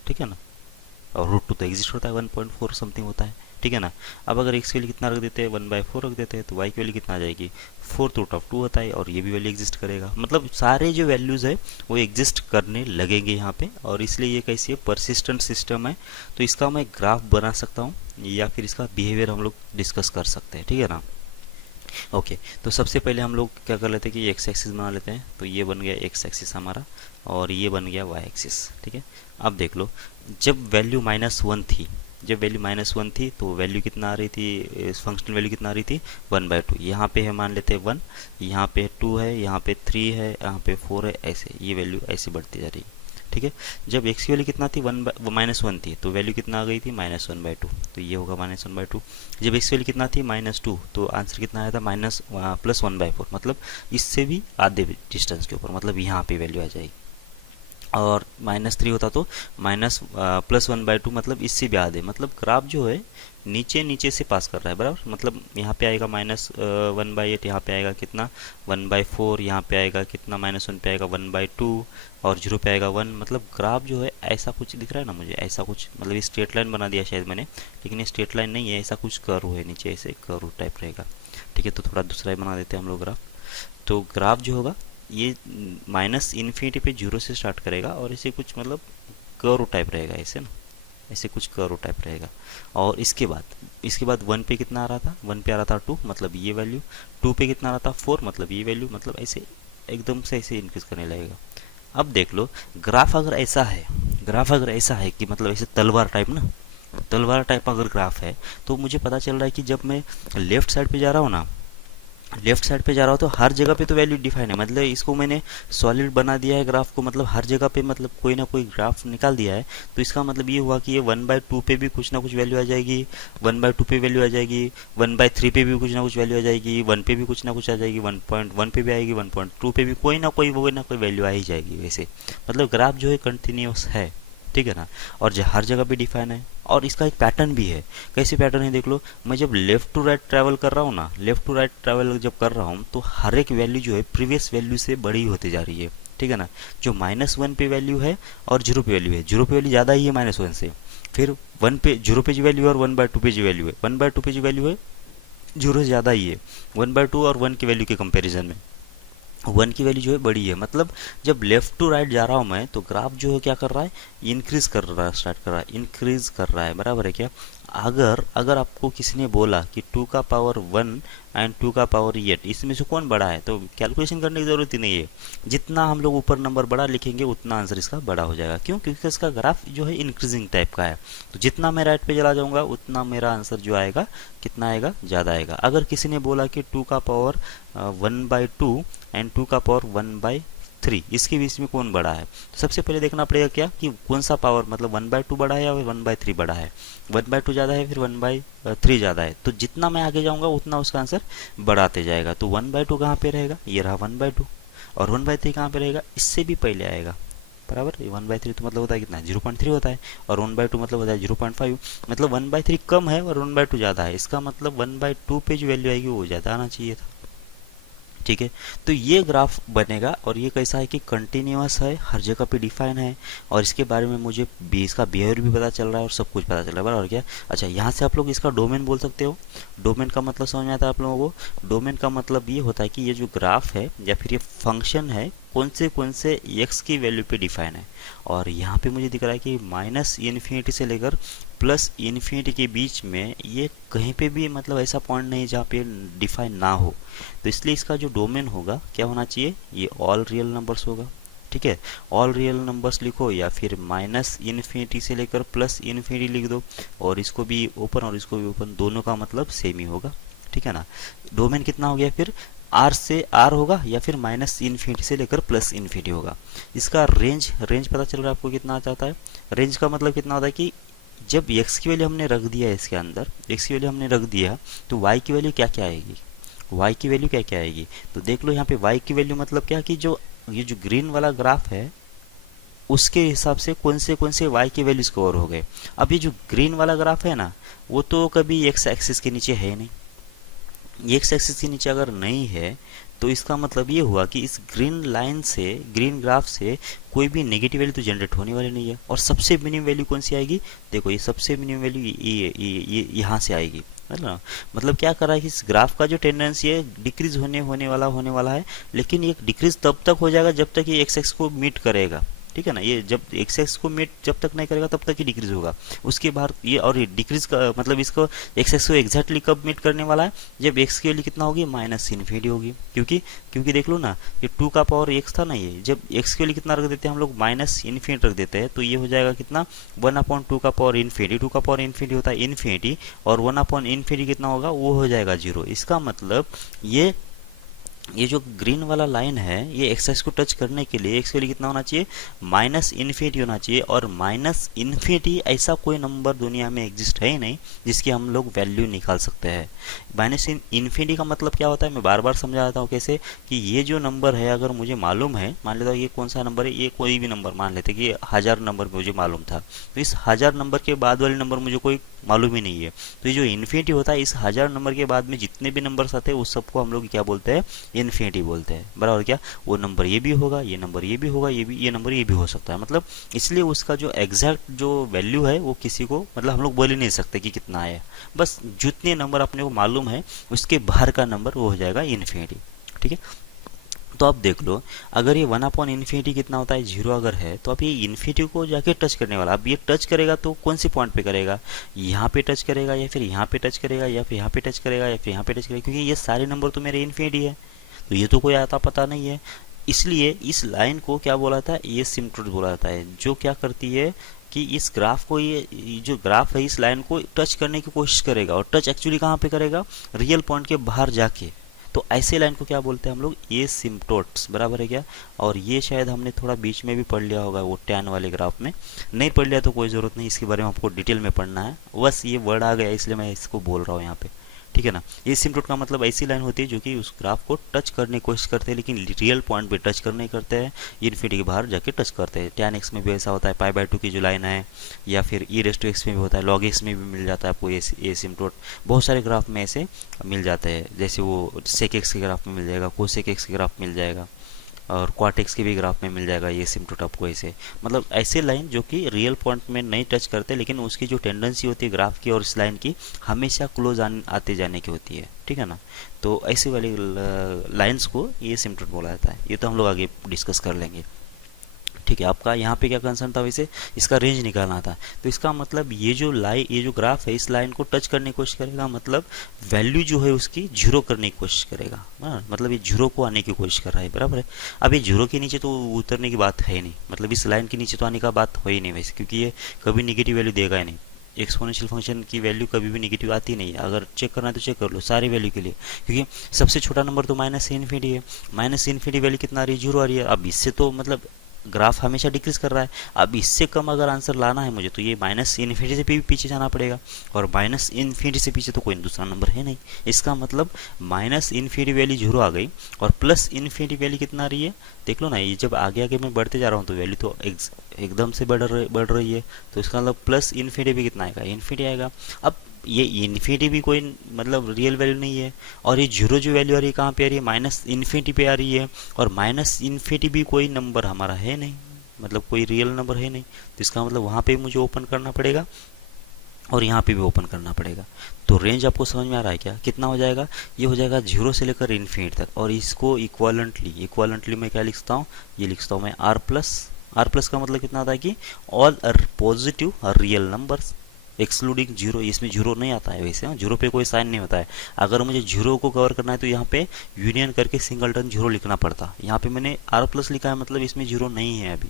ठीक है ना। और √2 तो एग्जिस्ट होता है 1.4 समथिंग होता है, ठीक है ना। अब अगर x के लिए कितना रख देते हैं 1/4 रख देते हैं तो y की वैल्यू कितना आ जाएगी 4√2 होता है, और ये भी वैल्यू एग्जिस्ट करेगा, मतलब सारे जो वैल्यूज़ है वो एग्जिस्ट करने लगेंगे यहाँ पे, और इसलिए ये कैसी है परसिस्टेंट सिस्टम है। तो इसका मैं ग्राफ बना सकता हूँ या फिर इसका बिहेवियर हम लोग डिस्कस कर सकते हैं, ठीक है ना। ओके, तो सबसे पहले हम लोग क्या कर लेते हैं कि एक्स एक्सिस बना लेते हैं, तो ये बन गया एक्स एक्सिस हमारा और ये बन गया वाई एक्सिस, ठीक है। अब देख लो जब वैल्यू -1 थी, जब वैल्यू -1 थी तो वैल्यू कितना आ रही थी, फंक्शनल वैल्यू कितना आ रही थी 1/2, यहाँ पे है मान लेते हैं 1, यहाँ पे 2 है, यहाँ पे 3 है, यहाँ पे 4 है, ऐसे ये वैल्यू ऐसे बढ़ती जा रही है, ठीक है। जब एक्स की वैल्यू कितना थी -1 थी तो वैल्यू कितना आ गई थी -1/2, तो ये होगा -1/2। जब एक्स की वैल्यू कितना थी -2 तो आंसर कितना आया था +1/4, मतलब इससे भी आधे डिस्टेंस के ऊपर, मतलब यहाँ पे वैल्यू आ जाएगी। और -3 होता तो +1/2 मतलब इससे भी आधे, मतलब ग्राफ जो है नीचे नीचे से पास कर रहा है बराबर, मतलब यहाँ पे आएगा -1/8, यहाँ पे आएगा कितना 1/4, यहाँ पे आएगा कितना -1 पे आएगा 1/2, और 0 पे आएगा 1, मतलब ग्राफ जो है ऐसा कुछ दिख रहा है ना मुझे, ऐसा कुछ, मतलब ये स्ट्रेट लाइन बना दिया शायद मैंने, लेकिन ये स्ट्रेट लाइन नहीं है, ऐसा कुछ कर्व है नीचे, ऐसे कर्व टाइप रहेगा, ठीक है। तो थोड़ा दूसरा ही बना देते हैं हम लोग ग्राफ। तो ग्राफ जो होगा ये -∞ पे 0 से स्टार्ट करेगा और इसे कुछ मतलब कर्व टाइप रहेगा ऐसे ना, ऐसे कुछ कर्व टाइप रहेगा। और इसके बाद 1 पे कितना आ रहा था, 1 पे आ रहा था 2, मतलब ये वैल्यू, 2 पे कितना आ रहा था 4, मतलब ये वैल्यू, मतलब ऐसे एकदम से ऐसे इंक्रीज करने लगेगा। अब देख लो ग्राफ अगर ऐसा है, ग्राफ अगर ऐसा है कि मतलब ऐसे तलवार टाइप ना, तलवार टाइप अगर ग्राफ है तो मुझे पता चल रहा है कि जब मैं लेफ्ट साइड पे जा रहा हूँ ना, लेफ्ट साइड पे जा रहा हो तो हर जगह पे तो वैल्यू डिफाइन है, मतलब इसको मैंने सॉलिड बना दिया है ग्राफ को, मतलब हर जगह पे मतलब कोई ना कोई ग्राफ निकाल दिया है। तो इसका मतलब ये हुआ कि ये 1/2 पे भी कुछ ना कुछ वैल्यू आ जाएगी, 1/2 पे वैल्यू आ जाएगी, 1/3 पे भी कुछ ना कुछ वैल्यू आ जाएगी, 1 पे भी कुछ ना कुछ आ जाएगी, 1.1 पे भी आएगी, 1.2 पे भी कोई ना कोई वैल्यू आ ही जाएगी वैसे, मतलब ग्राफ जो है कंटिन्यूस है, ठीक है ना। और हर जगह पे डिफाइन है, और इसका एक पैटर्न भी है। कैसे पैटर्न है देख लो, मैं जब लेफ्ट टू राइट ट्रैवल कर रहा हूँ ना, लेफ्ट टू राइट ट्रैवल जब कर रहा हूँ तो हर एक वैल्यू जो है प्रीवियस वैल्यू से बड़ी होती जा रही है, ठीक है ना। जो -1 पे वैल्यू है और 0 पे वैल्यू है, 0 पे वैल्यू ज़्यादा ही है -1 से, फिर 1 पे 0 पे जो वैल्यू है और 1/2 पे जो वैल्यू है, 1/2 पे जो वैल्यू है 0 से ज़्यादा ही है 1/2 और 1 की वैल्यू के कंपेरिजन में 1 की वैल्यू जो है बड़ी है। मतलब जब लेफ्ट टू राइट जा रहा हूँ मैं तो ग्राफ जो है क्या कर रहा है, इंक्रीज कर रहा है, स्टार्ट कर रहा है, इंक्रीज कर रहा है, बराबर है क्या। अगर अगर आपको किसी ने बोला कि 2 का पावर 1 एंड 2 का पावर 8 इसमें से कौन बड़ा है, तो कैलकुलेशन करने की ज़रूरत ही नहीं है, जितना हम लोग ऊपर नंबर बड़ा लिखेंगे उतना आंसर इसका बड़ा हो जाएगा। क्यों, क्योंकि इसका ग्राफ जो है इंक्रीजिंग टाइप का है, तो जितना मैं राइट पे चला जाऊंगा उतना मेरा आंसर जो आएगा कितना आएगा, ज़्यादा आएगा। अगर किसी ने बोला कि 2 का पावर 1/2 एंड 2 का पावर 1/3 इसके बीच में कौन बड़ा है, तो सबसे पहले देखना पड़ेगा क्या कि कौन सा पावर, मतलब 1/2 बड़ा है या 1/3 बड़ा है, 1/2 ज़्यादा है फिर 1/3 ज़्यादा है, तो जितना मैं आगे जाऊंगा उतना उसका आंसर बढ़ाते जाएगा। तो 1/2 कहाँ पे रहेगा, ये रहा 1/2, और 1/3 कहाँ पे रहेगा, इससे भी पहले आएगा, बराबर। 1/3 तो मतलब होता है कितना 0.3 होता है, और 1/2 मतलब होता है 0.5, मतलब 1/3 कम है और 1/2 ज़्यादा है, इसका मतलब 1/2 पे जो वैल्यू आएगी वो ज़्यादा आना चाहिए था, ठीक है। तो ये ग्राफ बनेगा, और ये कैसा है कि कंटिन्यूअस है, हर जगह पे डिफाइन है, और इसके बारे में मुझे इसका बिहेवियर भी पता चल रहा है और सब कुछ पता चल रहा है, बराबर। और क्या, अच्छा यहाँ से आप लोग इसका डोमेन बोल सकते हो। डोमेन का मतलब समझ में आता है आप लोगों को, डोमेन का मतलब ये होता है कि ये जो ग्राफ है या फिर ये फंक्शन है कौन से x की वैल्यू पे डिफाइन है। और यहाँ पे मुझे दिख रहा है कि माइनस इन्फिनिटी से लेकर प्लस इन्फिनिटी के बीच में ये कहीं पे भी मतलब ऐसा पॉइंट नहीं जहाँ पे डिफाइन ना हो। तो इसलिए इसका जो डोमेन होगा क्या होना चाहिए, ये ऑल रियल नंबर्स होगा। ठीक है, ऑल रियल नंबर्स लिखो या फिर माइनस इन्फिनिटी से लेकर प्लस इन्फिनिटी लिख दो, और इसको भी ओपन और इसको भी ओपन, दोनों का मतलब सेम ही होगा। ठीक है ना। डोमेन कितना हो गया फिर, आर से आर होगा या फिर माइनस इन्फिनिटी से लेकर प्लस इन्फिनिटी होगा। इसका रेंज पता चल रहा है आपको कितना आ जाता है। रेंज का मतलब कितना होता है कि जब x की वैल्यू हमने रख दिया है इसके अंदर, x की वैल्यू हमने रख दिया तो y की वैल्यू क्या क्या आएगी, y की वैल्यू क्या क्या आएगी। तो देख लो यहाँ पे y की वैल्यू मतलब क्या कि जो ये जो ग्रीन वाला ग्राफ है उसके हिसाब से कौन से y के वैल्यूज कवर हो गए। अब ये जो ग्रीन वाला ग्राफ है ना, वो तो कभी x एक्सिस के नीचे है नहीं। एक्स एक्सिस के नीचे अगर नहीं है तो इसका मतलब ये हुआ कि इस ग्रीन लाइन से, ग्रीन ग्राफ से कोई भी नेगेटिव वैल्यू तो जनरेट होने वाली नहीं है। और सबसे मिनिमम वैल्यू कौन सी आएगी, देखो ये सबसे मिनिमम वैल्यू ये यहाँ से आएगी, है ना। मतलब क्या कर रहा है कि इस ग्राफ का जो टेंडेंसी है डिक्रीज होने वाला है, लेकिन ये डिक्रीज तब तक हो जाएगा जब तक ये एक्स एक्स को मीट करेगा। ठीक है ना, ये जब एक्स एक्स को मीट जब तक नहीं करेगा तब तक ही डिक्रीज होगा। उसके बाद ये, और ये डिक्रीज का मतलब इसको एक्स एक्स को एग्जैक्टली कब मीट करने वाला है, जब एक्स की वैल्यू कितना होगी, माइनस इन्फिनिटी होगी। क्योंकि देख लो ना, ये 2 का पावर एक्स था ना, ये जब एक्स की वैल्यू कितना रख देते हैं हम लोग, माइनस इन्फिनिटी रख देते हैं, तो ये हो जाएगा कितना, 1/2 का पावर इन्फिनिटी। 2 का पावर इन्फिनिटी होता है इन्फिनिटी, और 1/इन्फिनिटी कितना होगा, वो हो जाएगा 0। इसका मतलब ये जो ग्रीन वाला लाइन है, ये एक्स एक्स को टच करने के लिए एक्स के लिए कितना होना चाहिए, माइनस इन्फिनिटी होना चाहिए। और माइनस इन्फिनिटी ऐसा कोई नंबर दुनिया में एग्जिस्ट है ही नहीं जिसकी हम लोग वैल्यू निकाल सकते हैं। माइनस इन्फिनिटी का मतलब क्या होता है, मैं बार बार समझाता हूँ कैसे, कि ये जो नंबर है अगर मुझे मालूम है, मान लेता हूँ ये कौन सा नंबर है, ये कोई भी नंबर मान लेते कि 1000 नंबर मुझे मालूम था, तो इस 1000 नंबर के बाद वाले नंबर मुझे कोई मालूम ही नहीं है। तो ये जो इन्फिनिटी होता है, इस 1000 नंबर के बाद में जितने भी नंबर्स आते हैं उस सबको हम लोग क्या बोलते हैं, इन्फिनिटी बोलते हैं। बराबर क्या, वो नंबर ये भी होगा, ये नंबर ये भी होगा, ये नंबर ये भी हो सकता है। मतलब इसलिए उसका जो एग्जैक्ट जो वैल्यू है वो किसी को, मतलब हम लोग बोल ही नहीं सकते कि कितना है। बस जितने नंबर अपने को मालूम है उसके बाहर का नंबर वो हो जाएगा इन्फिनिटी। ठीक है, तो अब देख लो, अगर ये 1/इन्फिनिटी कितना होता है, 0 अगर है, तो अब ये इन्फिनिटी को जाके टच करने वाला। अब ये टच करेगा तो कौन सी पॉइंट पे करेगा, यहाँ पे टच करेगा या फिर यहाँ पे टच करेगा या फिर यहाँ पे टच करेगा या फिर यहाँ पे टच करेगा, क्योंकि ये सारे नंबर तो मेरे इन्फिनिटी है, तो ये तो कोई आता पता नहीं है। इसलिए इस लाइन को क्या बोला था, ये सिम्प्टोट बोला जाता है, जो क्या करती है कि इस ग्राफ को, ये जो ग्राफ है इस लाइन को टच करने की कोशिश करेगा। और टच एक्चुअली कहाँ पे करेगा, रियल पॉइंट के बाहर जाके। तो ऐसे लाइन को क्या बोलते हैं हम लोग, ये सिम्प्टोट्स। बराबर है क्या। और ये शायद हमने थोड़ा बीच में भी पढ़ लिया होगा वो टैन वाले ग्राफ में, नहीं पढ़ लिया तो कोई ज़रूरत नहीं, इसके बारे में आपको डिटेल में पढ़ना है। बस ये वर्ड आ गया इसलिए मैं इसको बोल रहा हूँ यहाँ पे। ठीक है ना। ये सिम्प्टोट का मतलब ऐसी लाइन होती है जो कि उस ग्राफ को टच करने की कोशिश करते हैं, लेकिन रियल पॉइंट पे टच करने करते हैं, इन्फिनिटी के बाहर जाके टच करते हैं। टैन एक्स में भी ऐसा होता है, π/2 की जो लाइन है, या फिर e⁻x में भी होता है, log x में भी मिल जाता है आपको ये सिम्प्टोट। बहुत सारे ग्राफ में ऐसे मिल जाते हैं, जैसे वो sec x के ग्राफ में मिल जाएगा, cosec x के ग्राफ मिल जाएगा, और क्वाटेक्स के भी ग्राफ में मिल जाएगा ये सिम्प्टोट आपको। ऐसे मतलब ऐसे लाइन जो कि रियल पॉइंट में नहीं टच करते, लेकिन उसकी जो टेंडेंसी होती है ग्राफ की और इस लाइन की हमेशा क्लोज आते जाने की होती है। ठीक है ना। तो ऐसी वाली लाइंस को ये सिम्प्टोट बोला जाता है। ये तो हम लोग आगे डिस्कस कर लेंगे। ठीक है, आपका यहाँ पे क्या कंसर्न था, वैसे इसका रेंज निकालना था। तो इसका मतलब ये जो ग्राफ है इस लाइन को टच करने की कोशिश करेगा, मतलब वैल्यू जो है उसकी 0 करने की कोशिश करेगा। मतलब ये 0 को आने की कोशिश कर रहा है। बराबर है। अब ये 0 के नीचे तो उतरने की बात है नहीं, मतलब इस लाइन के नीचे तो आने का बात हो ही नहीं वैसे, क्योंकि ये कभी निगेटिव वैल्यू देगा ही नहीं। एक्सपोनेंशियल फंक्शन की वैल्यू कभी भी निगेटिव आती नहीं है। अगर चेक करना है तो चेक कर लो सारी वैल्यू के लिए, क्योंकि सबसे छोटा नंबर तो माइनस इन्फिनिटी है। माइनस इन्फिनिटी वैल्यू कितना आ रही है, 0 आ रही है। अब इससे तो मतलब ग्राफ हमेशा डिक्रीज कर रहा है। अब इससे कम अगर आंसर लाना है मुझे, तो ये माइनस इन्फिनिटी से भी पीछे जाना पड़ेगा, और माइनस इन्फिनिटी से पीछे तो कोई दूसरा नंबर है नहीं। इसका मतलब माइनस इन्फिनिटी वैल्यू 0 आ गई, और प्लस इन्फिनिटी वैल्यू कितना आ रही है, देख लो ना। ये जब आगे आगे मैं बढ़ते जा रहा हूँ तो वैल्यू तो एकदम से बढ़ रही है। तो इसका मतलब प्लस इन्फिनिटी भी कितना आएगा, इन्फिनिटी आएगा। अब ये इन्फिनिटी भी कोई मतलब रियल वैल्यू नहीं है, और ये 0 जो वैल्यू आ रही है कहाँ पे आ रही है, माइनस इन्फिनिटी पे आ रही है। और माइनस इन्फिनिटी भी कोई नंबर हमारा है नहीं, मतलब कोई रियल नंबर है नहीं। तो इसका मतलब वहाँ पे मुझे ओपन करना पड़ेगा और यहाँ पे भी ओपन करना पड़ेगा। तो रेंज आपको समझ में आ रहा है क्या, कितना हो जाएगा? ये हो जाएगा 0 से लेकर इन्फिनिटी तक। और इसको इक्वालेंटली मैं क्या लिखता हूँ, ये लिखता हूँ मैं आर प्लस का मतलब कितना आता है कि all positive real numbers excluding zero. इसमें जीरो नहीं आता है वैसे, जीरो पे कोई साइन नहीं होता है। अगर मुझे जीरो को कवर करना है तो यहाँ पे यूनियन करके सिंगलटन जीरो लिखना पड़ता। यहाँ पे मैंने आर प्लस लिखा है, मतलब इसमें जीरो नहीं है अभी।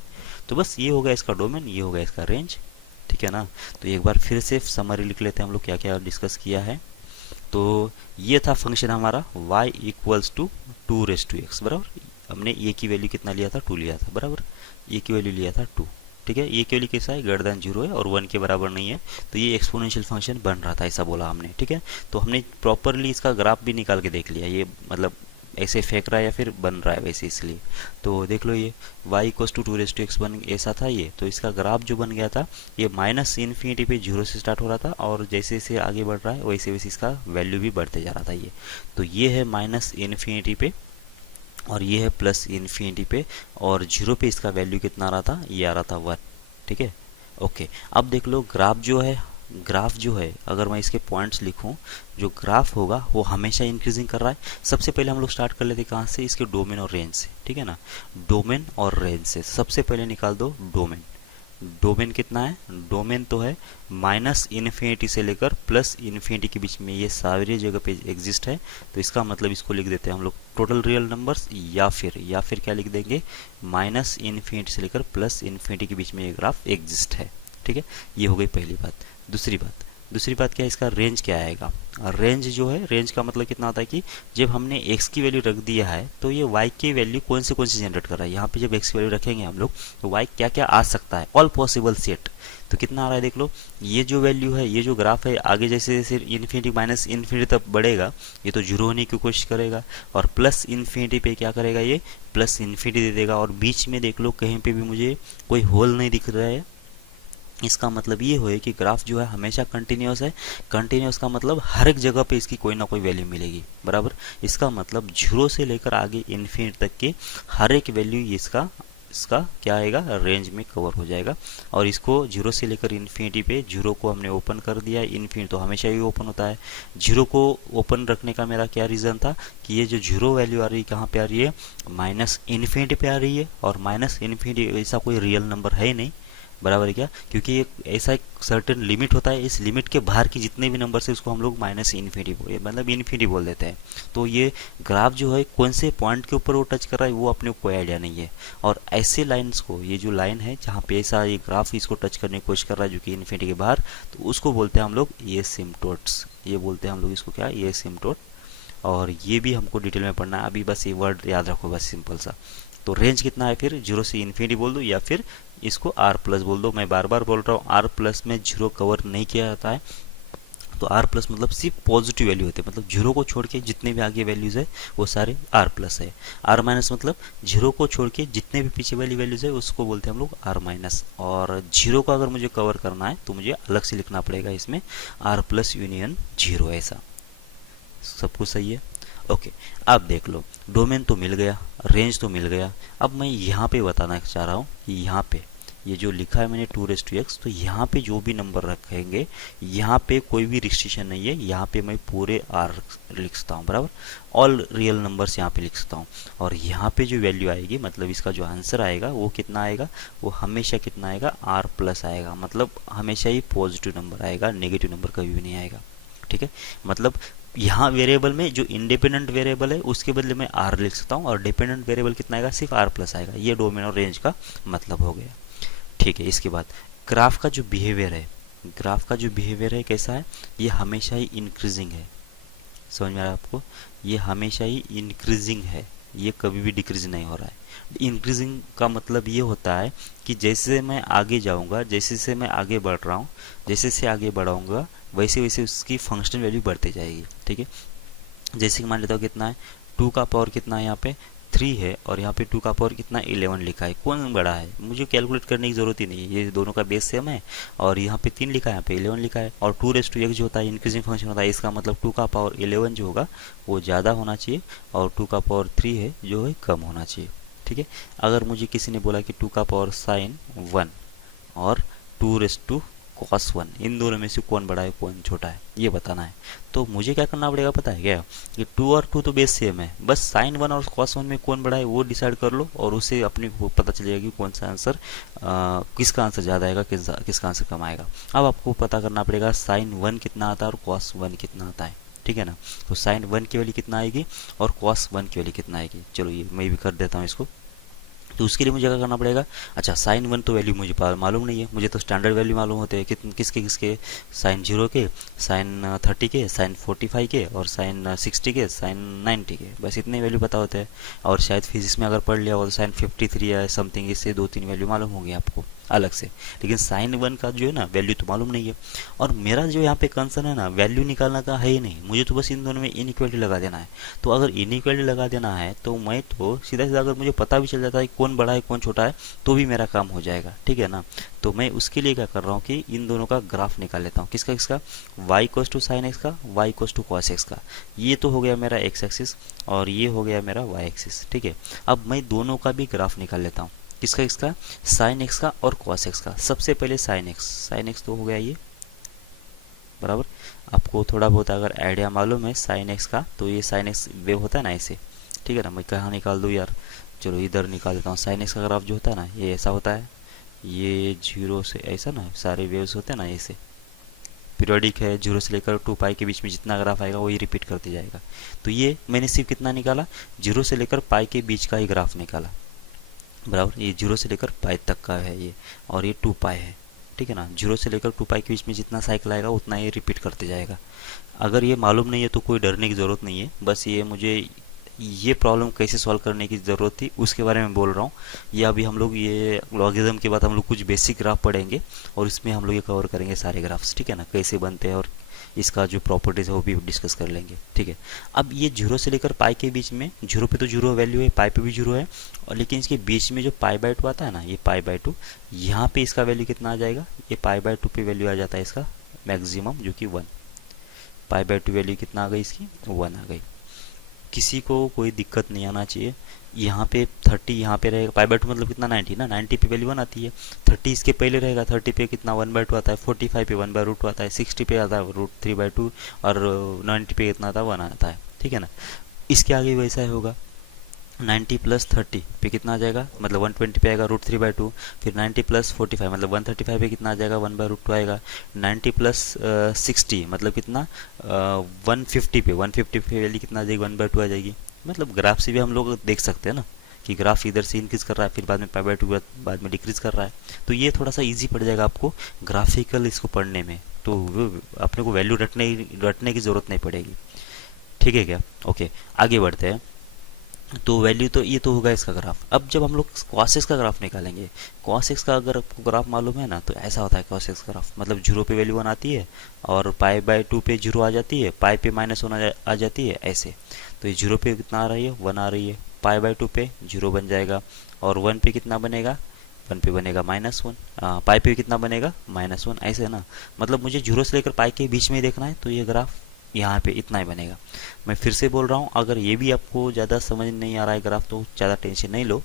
तो बस ये हो गया इसका डोमेन, ये हो गया इसका रेंज, ठीक है ना। तो एक बार फिर से समरी लिख लेते हैं हम लोग क्या क्या डिस्कस किया है। तो ये था फंक्शन हमारा y इक्वल्स टू 2x, बराबर। हमने ए की वैल्यू कितना लिया था, 2 लिया था, बराबर। ए की वैल्यू लिया था 2, ठीक है। ए की वैल्यू कैसा है, ग्रेटर देन 0 है और 1 के बराबर नहीं है, तो ये एक्सपोनेंशियल फंक्शन बन रहा था, ऐसा बोला हमने, ठीक है। तो हमने प्रॉपरली इसका ग्राफ भी निकाल के देख लिया, ये मतलब ऐसे फेंक रहा है या फिर बन रहा है वैसे, इसलिए। तो देख लो ये y इक्वल्स टू 2x बन ऐसा था ये। तो इसका ग्राफ जो बन गया था, ये माइनस इन्फिनिटी पे 0 से स्टार्ट हो रहा था और जैसे जैसे आगे बढ़ रहा है वैसे वैसे इसका वैल्यू भी बढ़ते जा रहा था ये। तो ये है माइनस इन्फिनिटी पे और ये है प्लस इन्फिनिटी पे, और 0 पे इसका वैल्यू कितना आ रहा था, ये आ रहा था 1, ठीक है। ओके, अब देख लो ग्राफ जो है अगर मैं इसके पॉइंट्स लिखूं, जो ग्राफ होगा वो हमेशा इंक्रीजिंग कर रहा है। सबसे पहले हम लोग स्टार्ट कर लेते हैं कहाँ से, इसके डोमेन और रेंज से, ठीक है ना। डोमेन और रेंज से सबसे पहले निकाल दो डोमेन। डोमेन कितना है, डोमेन तो है माइनस इन्फिनिटी से लेकर प्लस इन्फिनिटी के बीच में, ये सारी जगह पे एग्जिस्ट है। तो इसका मतलब इसको लिख देते हैं हम लोग टोटल रियल नंबर्स, या फिर क्या लिख देंगे, माइनस इन्फिनिटी से लेकर प्लस इन्फिनिटी के बीच में ये ग्राफ एग्जिस्ट है, ठीक है। ये हो गई पहली बात। दूसरी बात क्या है, इसका रेंज क्या आएगा। रेंज जो है, रेंज का मतलब कितना होता है कि जब हमने x की वैल्यू रख दिया है तो ये y की वैल्यू कौन से जनरेट कर रहा है। यहाँ पे जब x की वैल्यू रखेंगे हम लोग तो y क्या क्या आ सकता है, ऑल पॉसिबल सेट। तो कितना आ रहा है देख लो, ये जो वैल्यू है, ये जो ग्राफ है, आगे जैसे जैसे इन्फिनिटी माइनस इन्फिनिटी तक बढ़ेगा ये तो जीरो होने की कोशिश करेगा, और प्लस इन्फिनिटी पे क्या करेगा, ये प्लस इन्फिनिटी दे देगा। और बीच में देख लो कहीं पे भी मुझे कोई होल नहीं दिख रहा है। इसका मतलब ये हो कि ग्राफ जो है हमेशा कंटिन्यूस है। कंटिन्यूस का मतलब हर एक जगह पे इसकी कोई ना कोई वैल्यू मिलेगी, बराबर। इसका मतलब 0 से लेकर आगे इन्फिनिटी तक के हर एक वैल्यू इसका क्या आएगा, रेंज में कवर हो जाएगा। और इसको 0 से लेकर इन्फिनिटी पे, 0 को हमने ओपन कर दिया, इन्फिनिटी तो हमेशा ही ओपन होता है। 0 को ओपन रखने का मेरा क्या रीज़न था कि ये जो 0 वैल्यू आ रही है कहाँ पे आ रही है, माइनस इन्फिनिटी पे आ रही है। और माइनस इन्फिनिटी ऐसा कोई रियल नंबर है ही नहीं, बराबर है क्या, क्योंकि एक ऐसा एक सर्टेन लिमिट होता है, इस लिमिट के बाहर की जितने भी नंबर है उसको हम लोग माइनस इन्फिनिटी मतलब इन्फिनिटी बोल देते हैं। तो ये ग्राफ जो है कौन से पॉइंट के ऊपर वो टच कर रहा है वो अपने को कोई आइडिया नहीं है। और ऐसे लाइन्स को, ये जो लाइन है जहाँ पे ऐसा ये ग्राफ इसको टच करने की कोशिश कर रहा है जो कि इन्फिनिटी के बाहर, तो उसको बोलते हैं हम लोग ये सिम्टोट्स, ये बोलते हैं हम लोग इसको क्या, ये सिम्टोट। और ये भी हमको डिटेल में पढ़ना है, अभी बस ये वर्ड याद रखो बस, सिंपल सा। तो रेंज कितना है, फिर 0 से इन्फिनिटी बोल दो या फिर इसको आर प्लस बोल दो। मैं बार बार बोल रहा हूँ आर प्लस में 0 कवर नहीं किया जाता है। तो आर प्लस मतलब सिर्फ पॉजिटिव वैल्यू होते हैं, मतलब 0 को छोड़ के जितने भी आगे वैल्यूज है वो सारे आर प्लस है। आर माइनस मतलब 0 को छोड़ के जितने भी पीछे वाली वैल्यूज है उसको बोलते हैं हम लोग आर माइनस। और 0 को अगर मुझे कवर करना है तो मुझे अलग से लिखना पड़ेगा इसमें आर प्लस यूनियन 0, ऐसा। सब कुछ सही है, ओके। अब देख लो डोमेन तो मिल गया, रेंज तो मिल गया। अब मैं यहाँ पे बताना चाह रहा हूँ कि यहाँ पे ये जो लिखा है मैंने 2x, तो यहाँ पे जो भी नंबर रखेंगे यहाँ पे कोई भी रिस्ट्रिक्शन नहीं है, यहाँ पे मैं पूरे आर लिखता हूँ, बराबर। ऑल रियल नंबर्स यहाँ पे लिखता हूँ। और यहाँ पे जो वैल्यू आएगी, मतलब इसका जो आंसर आएगा वो कितना आएगा, वो हमेशा कितना आएगा, आर प्लस आएगा। मतलब हमेशा ही पॉजिटिव नंबर आएगा, नेगेटिव नंबर कभी भी नहीं आएगा, ठीक है। मतलब यहाँ वेरिएबल में जो इंडिपेंडेंट वेरिएबल है उसके बदले में आर लिख सकता हूँ, और डिपेंडेंट वेरिएबल कितना आएगा, सिर्फ आर प्लस आएगा। ये डोमेन और रेंज का मतलब हो गया, ठीक है। इसके बाद ग्राफ का जो बिहेवियर है, कैसा है, ये हमेशा ही इंक्रीजिंग है। समझ में आ रहा है आपको, ये हमेशा ही इंक्रीजिंग है, ये कभी भी डिक्रीज नहीं हो रहा है। इंक्रीजिंग का मतलब ये होता है कि जैसे मैं आगे जाऊंगा, जैसे से मैं आगे बढ़ रहा हूँ, जैसे से आगे बढ़ाऊंगा वैसे वैसे उसकी फंक्शनल वैल्यू बढ़ती जाएगी, ठीक है। जैसे कि मान लेता हूँ कितना है, 2 का पावर कितना है, यहाँ पे 3 है, और यहाँ पे 2 का पावर कितना 11 लिखा है। कौन बड़ा है, मुझे कैलकुलेट करने की ज़रूरत ही नहीं है, ये दोनों का बेस सेम है। और यहाँ पे 3 लिखा है, यहाँ पे 11 लिखा है। और 2x जो होता है इंक्रीजिंग फंक्शन होता है, इसका मतलब 2 का पावर 11 जो होगा वो ज़्यादा होना चाहिए, और 2 का पावर 3 है जो है कम होना चाहिए, ठीक है। अगर मुझे किसी ने बोला कि 2 का पावर साइन 1 और 2 cos 1, इन दोनों में से कौन बड़ा है कौन छोटा है ये बताना है। तो मुझे क्या करना पड़ेगा पता है क्या, कि 2 और 2 तो बेस सेम है, बस sin 1 और cos 1 में कौन बड़ा है वो डिसाइड कर लो और उससे अपने को पता चल जाएगा कि कौन सा आंसर किसका आंसर ज़्यादा आएगा, किसका आंसर कम आएगा। अब आपको पता करना पड़ेगा sin 1 कितना आता है और cos 1 कितना आता है, ठीक है ना। तो sin 1 की वैल्यू कितना आएगी और cos 1 की वैल्यू कितना आएगी, चलो ये मैं भी कर देता हूँ इसको। तो उसके लिए मुझे क्या करना पड़ेगा, अच्छा साइन 1 तो वैल्यू मुझे मालूम नहीं है, मुझे तो स्टैंडर्ड वैल्यू मालूम होते हैं किसके किसके, साइन 0 के, साइन 30 के, साइन 45 के और साइन 60 के, साइन 90 के, बस इतने वैल्यू पता होते हैं। और शायद फिजिक्स में अगर पढ़ लिया हो तो साइन 53 या समथिंग, इससे 2-3 वैल्यू मालूम होंगी आपको अलग से, लेकिन साइन 1 का जो है ना वैल्यू तो मालूम नहीं है। और मेरा जो यहाँ पे कंसर्न है ना वैल्यू निकालना का है ही नहीं, मुझे तो बस इन दोनों में इनइक्वालिटी लगा देना है। तो अगर इनइक्वालिटी लगा देना है तो मैं तो सीधा सीधा, अगर मुझे पता भी चल जाता है कौन बड़ा है कौन छोटा है तो भी मेरा काम हो जाएगा, ठीक है ना। तो मैं उसके लिए क्या कर रहा हूँ कि इन दोनों का ग्राफ निकाल लेता हूँ, किसका किसका, y equals to sine X का, y equals to cos X का। ये तो हो गया मेरा x एक्सिस और ये हो गया मेरा y एक्सिस, ठीक है। अब मैं दोनों का भी ग्राफ निकाल लेता हूँ, किसका किसका, साइन एक्स का और कॉस एक्स का। सबसे पहले साइन एक्स तो हो गया ये बराबर। आपको थोड़ा बहुत अगर आइडिया मालूम है साइन एक्स का, तो ये साइन एक्स वेव होता है ना ऐसे, ठीक है ना। मैं कहाँ निकाल दूँ यार, चलो इधर निकाल देता हूँ। साइन एक्स का ग्राफ जो होता है ना ये ऐसा होता है, ये 0 से ऐसा ना, सारे वेव्स होते हैं ना ऐसे, पीरियोडिक है, 0 से लेकर 2 पाई के बीच में जितना ग्राफ आएगा वही रिपीट करते जाएगा। तो ये मैंने सिर्फ कितना निकाला, 0 से लेकर पाई के बीच का ही ग्राफ निकाला बराबर। ये 0 से लेकर पाई तक का है ये, और ये 2 पाई है, ठीक है ना। 0 से लेकर 2 पाई के बीच में जितना साइकिल आएगा उतना ये रिपीट करते जाएगा। अगर ये मालूम नहीं है तो कोई डरने की ज़रूरत नहीं है, बस ये मुझे ये प्रॉब्लम कैसे सॉल्व करने की ज़रूरत थी उसके बारे में बोल रहा हूँ। ये अभी हम लोग ये लॉगरिथम के बाद हम लोग कुछ बेसिक ग्राफ पढ़ेंगे और इसमें हम लोग ये कवर करेंगे सारे ग्राफ्स, ठीक है ना, कैसे बनते हैं और इसका जो प्रॉपर्टीज़ है वो भी डिस्कस कर लेंगे, ठीक है। अब ये 0 से लेकर पाई के बीच में, 0 पे तो 0 वैल्यू है, पाई पे भी 0 है, और लेकिन इसके बीच में जो पाई बाय 2 आता है ना, ये पाई बाय 2, यहाँ पे इसका वैल्यू कितना आ जाएगा, ये पाई बाय 2 पे वैल्यू आ जाता है इसका मैक्सिमम, जो कि 1। पाई बाय 2 वैल्यू कितना आ गई इसकी, 1 आ गई। किसी को कोई दिक्कत नहीं आना चाहिए। यहाँ पे 30 यहाँ पे रहेगा, पाई बाय 2 मतलब कितना 90 ना, 90 पे वैल्यू 1 आती है, 30 इसके पहले रहेगा, 30 पे कितना 1/2 आता है, 45 पे 1/√2 आता है, 60 पे आता है √3/2 और 90 पे कितना आता है 1 आता है, ठीक है ना। इसके आगे वैसा ही होगा, 90 प्लस 30 पे कितना आ जाएगा, मतलब 120 पे आएगा √3/2, फिर 90 प्लस 45 मतलब 135 पे कितना आ जाएगा 1/√2 आएगा, 90 प्लस 60 मतलब कितना 150 पे वैल्यू कितना आ जाएगी 1/2 आ जाएगी। मतलब ग्राफ से भी हम लोग देख सकते हैं ना कि ग्राफ इधर से इंक्रीज कर रहा है, फिर बाद में π/2 बाद में डिक्रीज कर रहा है। तो ये थोड़ा सा इजी पड़ जाएगा आपको ग्राफिकल इसको पढ़ने में, तो अपने को वैल्यू रटने की ज़रूरत नहीं पड़ेगी, ठीक है क्या। ओके आगे बढ़ते हैं। तो वैल्यू तो ये तो होगा इसका ग्राफ। अब जब हम लोग cos x का ग्राफ निकालेंगे, cos x का अगर आपको ग्राफ मालूम है ना तो ऐसा होता है cos x का ग्राफ, मतलब 0 पे वैल्यू 1 आती है और पाई बाय 2 पे 0 आ जाती है, पाई पे -1 आ जाती है ऐसे। तो ये 0 पे कितना आ रही है 1 आ रही है, पाई बाय 2 पे 0 बन जाएगा और 1 पे कितना बनेगा, 1 पे बनेगा -1, पाई पे कितना बनेगा -1, ऐसे है ना। मतलब मुझे 0 से लेकर पाई के बीच में ही देखना है, तो ये ग्राफ यहाँ पे इतना ही बनेगा। मैं फिर से बोल रहा हूँ, अगर ये भी आपको ज़्यादा समझ नहीं आ रहा है ग्राफ तो ज़्यादा टेंशन नहीं लो,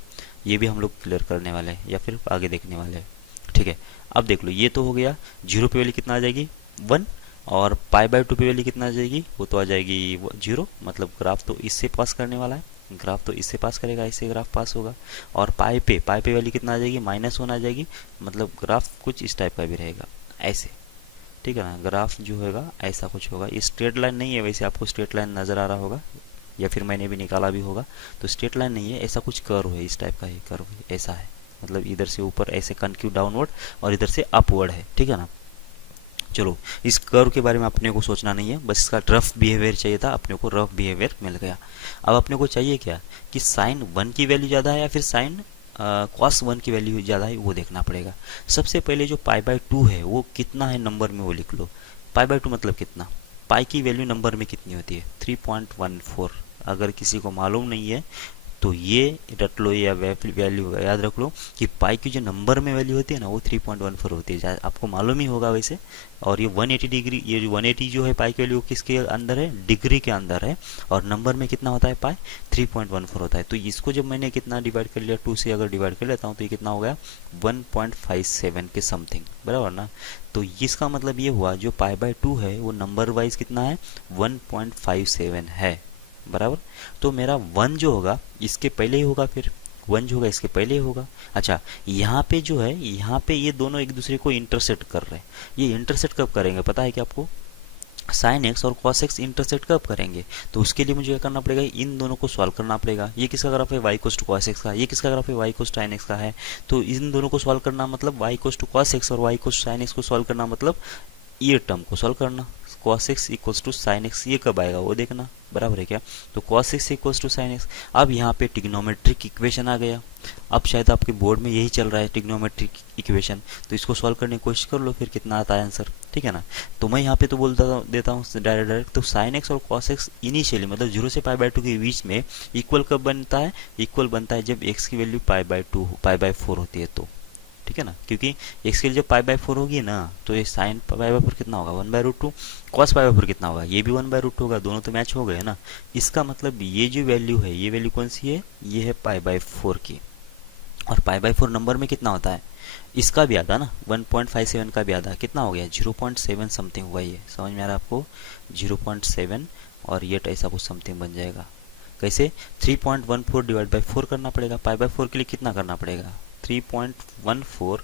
ये भी हम लोग क्लियर करने वाले हैं या फिर आगे देखने वाले हैं, ठीक है। अब देख लो, ये तो हो गया, 0 पे वैल्यू कितना आ जाएगी 1 और पाई बाय 2 पे वैल्यू कितना आ जाएगी, वो तो आ जाएगी 0। मतलब ग्राफ तो इससे पास करने वाला है, ग्राफ तो इससे पास करेगा, इससे ग्राफ पास होगा। और पाई पे वैल्यू कितना आ जाएगी -1 आ जाएगी, मतलब ग्राफ कुछ इस टाइप का भी रहेगा ऐसे, ठीक है ना। ग्राफ जो होगा ऐसा कुछ होगा, ये स्ट्रेट लाइन नहीं है, वैसे आपको स्ट्रेट लाइन नज़र आ रहा होगा या फिर मैंने भी निकाला भी होगा, तो स्ट्रेट लाइन नहीं है, ऐसा कुछ कर्व है, इस टाइप का ही कर्व है, ऐसा है। मतलब इधर से ऊपर ऐसे कनक्यू डाउनवर्ड और इधर से अपवर्ड है, ठीक है ना। चलो इस कर्व के बारे में अपने को सोचना नहीं है, बस इसका रफ बिहेवियर चाहिए था, अपने को रफ बिहेवियर मिल गया। अब अपने को चाहिए क्या कि साइन 1 की वैल्यू ज़्यादा है या फिर साइन cos 1 की वैल्यू ज़्यादा है, वो देखना पड़ेगा। सबसे पहले जो पाई बाय 2 है वो कितना है नंबर में वो लिख लो। पाई बाय 2 मतलब कितना, पाई की वैल्यू नंबर में कितनी होती है 3.14। अगर किसी को मालूम नहीं है तो ये रट लो या वैल्यू याद रख लो कि पाई की जो नंबर में वैल्यू होती है ना, वो 3.14 होती है, आपको मालूम ही होगा वैसे। और ये 180 डिग्री, ये जो 180 जो है पाई की वैल्यू किसके अंदर है, डिग्री के अंदर है, और नंबर में कितना होता है पाई, 3.14 होता है। तो इसको जब मैंने कितना डिवाइड कर लिया, 2 से अगर डिवाइड कर लेता हूँ तो ये कितना हो गया, 1.57 के समथिंग, बराबर ना। तो इसका मतलब ये हुआ जो पाई बाय 2 है वो नंबर वाइज कितना है, 1.57 है, बराबर। तो मेरा 1 जो होगा इसके पहले ही होगा, फिर 1 जो होगा इसके पहले ही होगा। अच्छा, यहाँ पे जो है, यहाँ पे ये दोनों एक दूसरे को इंटरसेक्ट कर रहे हैं। ये इंटरसेक्ट कब करेंगे पता है कि आपको, साइन एक्स और कॉस एक्स इंटरसेक्ट कब करेंगे, तो उसके लिए मुझे क्या करना पड़ेगा, इन दोनों को सॉल्व करना पड़ेगा। ये किसका ग्राफ है, Y cos to cos X का, ये किसका ग्राफ है, वाई कोस साइन एक्स का है। तो इन दोनों को सॉल्व करना मतलब Y cos to cos X और वाई कोस साइन एक्स को सॉल्व करना मतलब ये टर्म को सॉल्व करना, cos x equals to sine X, ये कब आएगा वो देखना, बराबर है क्या। तो cos x equals to sine X. अब यहाँ पे ट्रिग्नोमेट्रिक इक्वेशन आ गया। अब शायद आपके बोर्ड में यही चल रहा है ट्रिग्नोमेट्रिक इक्वेशन, तो इसको सॉल्व करने की कोशिश कर लो, फिर कितना आता है आंसर, ठीक है ना। तो मैं यहाँ पे तो बोलता देता हूँ डायरेक्ट, तो साइन एक्स और cos x इनिशियली मतलब 0 से पाई बाय 2 के बीच में इक्वल कब बनता है, इक्वल बनता है जब x की वैल्यू पाई बाय 4 होती है, तो ठीक है ना। क्योंकि x के लिए जब पाई बाय 4 होगी ना, तो ये साइन पाई बाय 4 कितना होगा, 1/√2, कॉस पाई बाय 4 कितना होगा, ये भी 1/√2 होगा, दोनों तो मैच हो गए ना। इसका मतलब ये जो वैल्यू है, ये वैल्यू कौन सी है, ये है पाई बाय 4 की। और पाई बाय 4 नंबर में कितना होता है, इसका भी आधा ना, 1.57 का भी आधा, कितना हो गया, 0.7 समथिंग हुआ। ये समझ में आ रहा है आपको, 0.7, और ये ऐसा कुछ समथिंग बन जाएगा। कैसे, 3.14 डिवाइड बाई 4 करना पड़ेगा, पाई बाय 4 के लिए कितना करना पड़ेगा, 3.14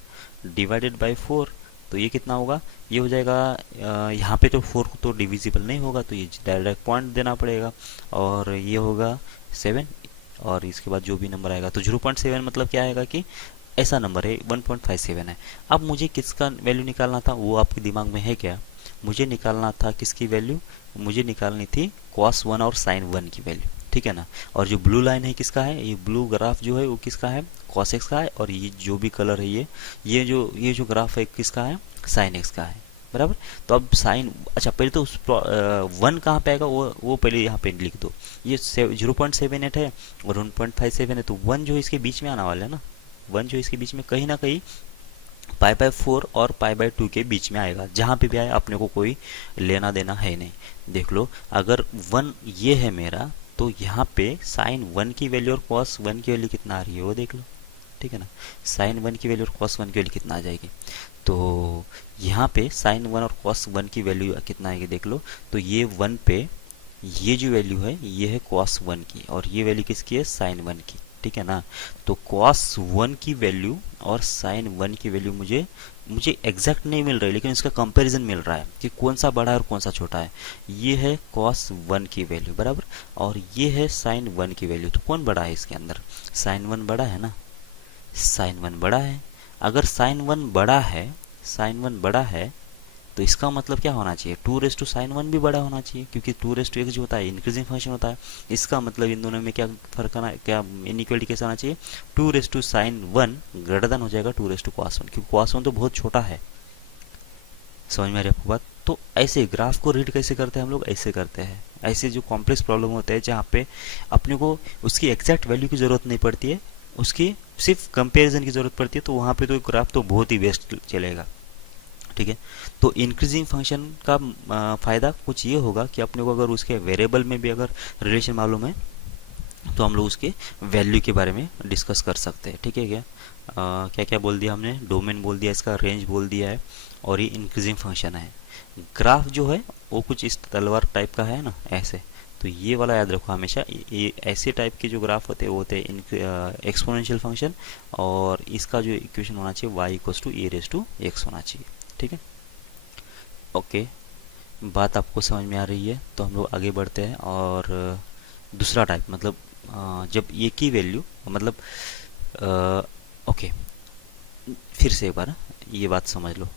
डिवाइडेड बाई 4, तो ये कितना होगा, ये हो जाएगा, यहाँ पे तो 4 तो डिविजिबल नहीं होगा, तो ये डायरेक्ट पॉइंट देना पड़ेगा, और ये होगा 7, और इसके बाद जो भी नंबर आएगा, तो 0.7 मतलब क्या आएगा कि ऐसा नंबर है, 1.57 है। अब मुझे किसका वैल्यू निकालना था, वो आपके दिमाग में है क्या, मुझे निकालना था किसकी वैल्यू, मुझे निकालनी थी cos 1 और sin 1 की वैल्यू, ठीक है ना। और जो ब्लू लाइन है किसका है, ये ब्लू ग्राफ जो है वो किसका है, cos x का है, और ये जो भी कलर है ये जो ग्राफ है किसका है, sin x का है, बराबर। तो अब साइन, अच्छा पहले तो उस 1 कहाँ पे आएगा, वो पहले यहाँ पे लिख दो। ये 0.78 है और 1.57 है, तो 1 जो इसके बीच में आना वाला है ना, 1 जो इसके बीच में कहीं ना कहीं पाई बाय 4 और पाई बाय 2 के बीच में आएगा, जहाँ पे भी आए अपने को कोई लेना देना है नहीं। देख लो, अगर 1 ये है मेरा, तो यहाँ पे साइन 1 की वैल्यू और कॉस 1 की वैल्यू कितना आ रही है वो देख लो, ठीक है ना। साइन 1 की वैल्यू और कॉस 1 की वैल्यू कितना आ जाएगी, तो यहाँ पे साइन 1 और कॉस 1 की वैल्यू कितना आएगी देख लो। तो ये 1 पे ये जो वैल्यू है ये है cos 1 की, और ये वैल्यू किसकी है, sin 1 की, ठीक है ना। तो cos 1 की वैल्यू और sin 1 की वैल्यू मुझे एग्जैक्ट नहीं मिल रही, लेकिन इसका कंपैरिजन मिल रहा है कि कौन सा बड़ा है और कौन सा छोटा है। ये है cos 1 की वैल्यू, बराबर, और ये है sin 1 की वैल्यू। तो कौन बड़ा है इसके अंदर, sin 1 बड़ा है ना, sin 1 बड़ा है। अगर sin 1 बड़ा है, sin 1 बड़ा है, तो इसका मतलब क्या होना चाहिए, 2sin 1 भी बड़ा होना चाहिए, क्योंकि 2x जो होता है इंक्रीजिंग फंक्शन होता है। इसका मतलब इन दोनों में क्या फर्क आना, क्या इनइक्वालिटी कैसे आना चाहिए, 2sin 1 ग्रेटर देन हो जाएगा 2cos 1, क्योंकि cos 1 तो बहुत छोटा है। समझ में आ रही है आपको बात। तो ऐसे ग्राफ को रीड कैसे करते हैं हम लोग, ऐसे करते हैं। ऐसे जो कॉम्प्लेक्स प्रॉब्लम होते हैं जहाँ पे अपने को उसकी एग्जैक्ट वैल्यू की जरूरत नहीं पड़ती है, उसकी सिर्फ कंपेरिजन की जरूरत पड़ती है, तो वहाँ पे तो ग्राफ तो बहुत ही बेस्ट चलेगा, ठीक है। तो इंक्रीजिंग फंक्शन का फ़ायदा कुछ ये होगा कि अपने को अगर उसके वेरिएबल में भी अगर रिलेशन मालूम है, तो हम लोग उसके वैल्यू के बारे में डिस्कस कर सकते हैं, ठीक है। क्या क्या क्या बोल दिया हमने, डोमेन बोल दिया, इसका रेंज बोल दिया है, और ये इंक्रीजिंग फंक्शन है। ग्राफ जो है वो कुछ इस तलवार टाइप का है ना, ऐसे। तो ये वाला याद रखो हमेशा, ये ऐसे टाइप के जो ग्राफ होते हैं वो होते हैं एक्सपोनेंशियल फंक्शन, और इसका जो इक्वेशन होना चाहिए y=e⁻x होना चाहिए, ठीक है। ओके, बात आपको समझ में आ रही है, तो हम लोग आगे बढ़ते हैं। और दूसरा टाइप मतलब जब ये की वैल्यू मतलब ओके, फिर से एक बार ये बात समझ लो,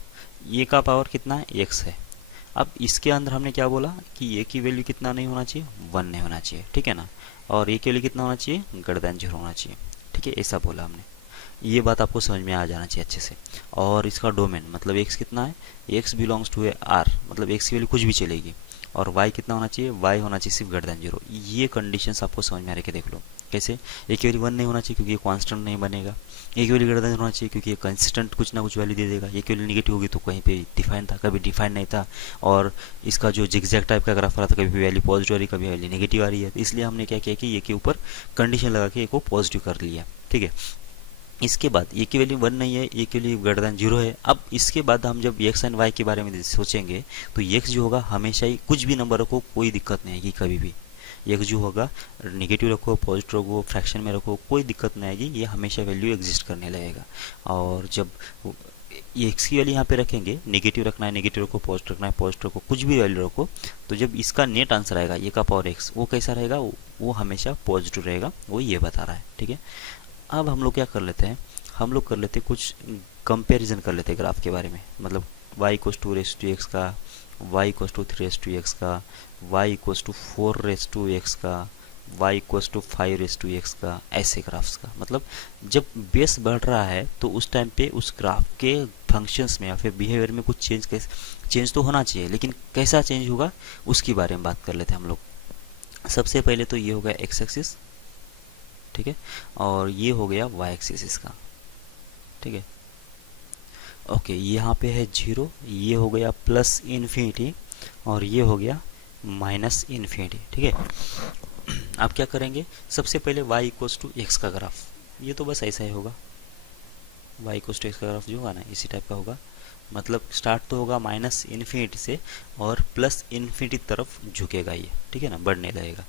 ये का पावर कितना है, x है। अब इसके अंदर हमने क्या बोला कि ये की वैल्यू कितना नहीं होना चाहिए, 1 नहीं होना चाहिए, ठीक है ना। और ये की वैल्यू कितना होना चाहिए, ग्रेटर देन 0 होना चाहिए, ठीक है, ऐसा बोला हमने। ये बात आपको समझ में आ जाना चाहिए अच्छे से। और इसका डोमेन मतलब x कितना है, x बिलोंग्स टू आर, मतलब x की वैल्यू कुछ भी चलेगी, और y कितना होना चाहिए, y होना चाहिए सिर्फ ग्रेटर देन 0। ये कंडीशंस आपको समझ में आ रही है, देख लो कैसे। ए की वैल्यू 1 नहीं होना चाहिए क्योंकि ये कांस्टेंट नहीं बनेगा, ए की वैल्यू ग्रेटर देन होना चाहिए क्योंकि ये कंसिस्टेंट कुछ ना कुछ वैल्यू दे देगा, ए की वैल्यू निगेटिव होगी तो कहीं पे डिफाइन था, कभी डिफाइन नहीं था, और इसका जो जिगजैग टाइप का ग्राफ आ रहा था, कभी वैल्यू पॉजिटिव आ रही, कभी वैल्यू नेगेटिव आ रही है, तो इसलिए हमने क्या किया कि ये के ऊपर कंडीशन लगा के ए को पॉजिटिव कर लिया, ठीक है। इसके बाद ए की वैल्यू 1 नहीं है, ए की वैल्यू ग्रेटर देन 0 है। अब इसके बाद हम जब एक्स एंड वाई के बारे में सोचेंगे तो एक्स जो होगा हमेशा ही कुछ भी नंबर रखो कोई दिक्कत नहीं आएगी कभी भी, एक्स जो होगा निगेटिव रखो, पॉजिटिव रखो, फ्रैक्शन में रखो, कोई दिक्कत नहीं आएगी, ये हमेशा वैल्यू एग्जिस्ट करने लगेगा। और जब ये एक्स की वैल्यू यहाँ पे रखेंगे, नेगेटिव रखना है नेगेटिव रखो, पॉजिटिव रखना है पॉजिटिव रखो, कुछ भी वैल्यू रखो, तो जब इसका नेट आंसर आएगा ए का पावर एक्स, वो कैसा रहेगा, वो हमेशा पॉजिटिव रहेगा, वो ये बता रहा है, ठीक है। अब हम लोग क्या कर लेते हैं, हम लोग कर लेते हैं कुछ कंपैरिजन कर लेते हैं ग्राफ के बारे में, मतलब y equals to raise to X का, y equals to 3 raise to X का, y equals to 4 raise to X का, y equals to 5 raise to X का, ऐसे ग्राफ्स का। मतलब जब बेस बढ़ रहा है तो उस टाइम पे उस ग्राफ के फंक्शंस में या फिर बिहेवियर में कुछ चेंज तो होना चाहिए, लेकिन कैसा चेंज होगा उसके बारे में बात कर लेते हैं हम लोग। सबसे पहले तो ये हो गया एक्स एक्सिस, ठीक है, और ये हो गया वाई एक्सिस इसका, ठीक है। ओके, यहाँ पे है 0, ये हो गया प्लस इन्फिनिटी और ये हो गया माइनस इन्फिनिटी, ठीक है। आप क्या करेंगे, सबसे पहले y इक्वल्स टू एक्स का ग्राफ, ये तो बस ऐसा ही होगा, y इक्वल्स टू एक्स का ग्राफ जो होगा ना इसी टाइप का होगा। मतलब स्टार्ट तो होगा माइनस इन्फिनिटी से और प्लस इन्फिनिटी तरफ झुकेगा ये, ठीक है ना, बढ़ने लगेगा।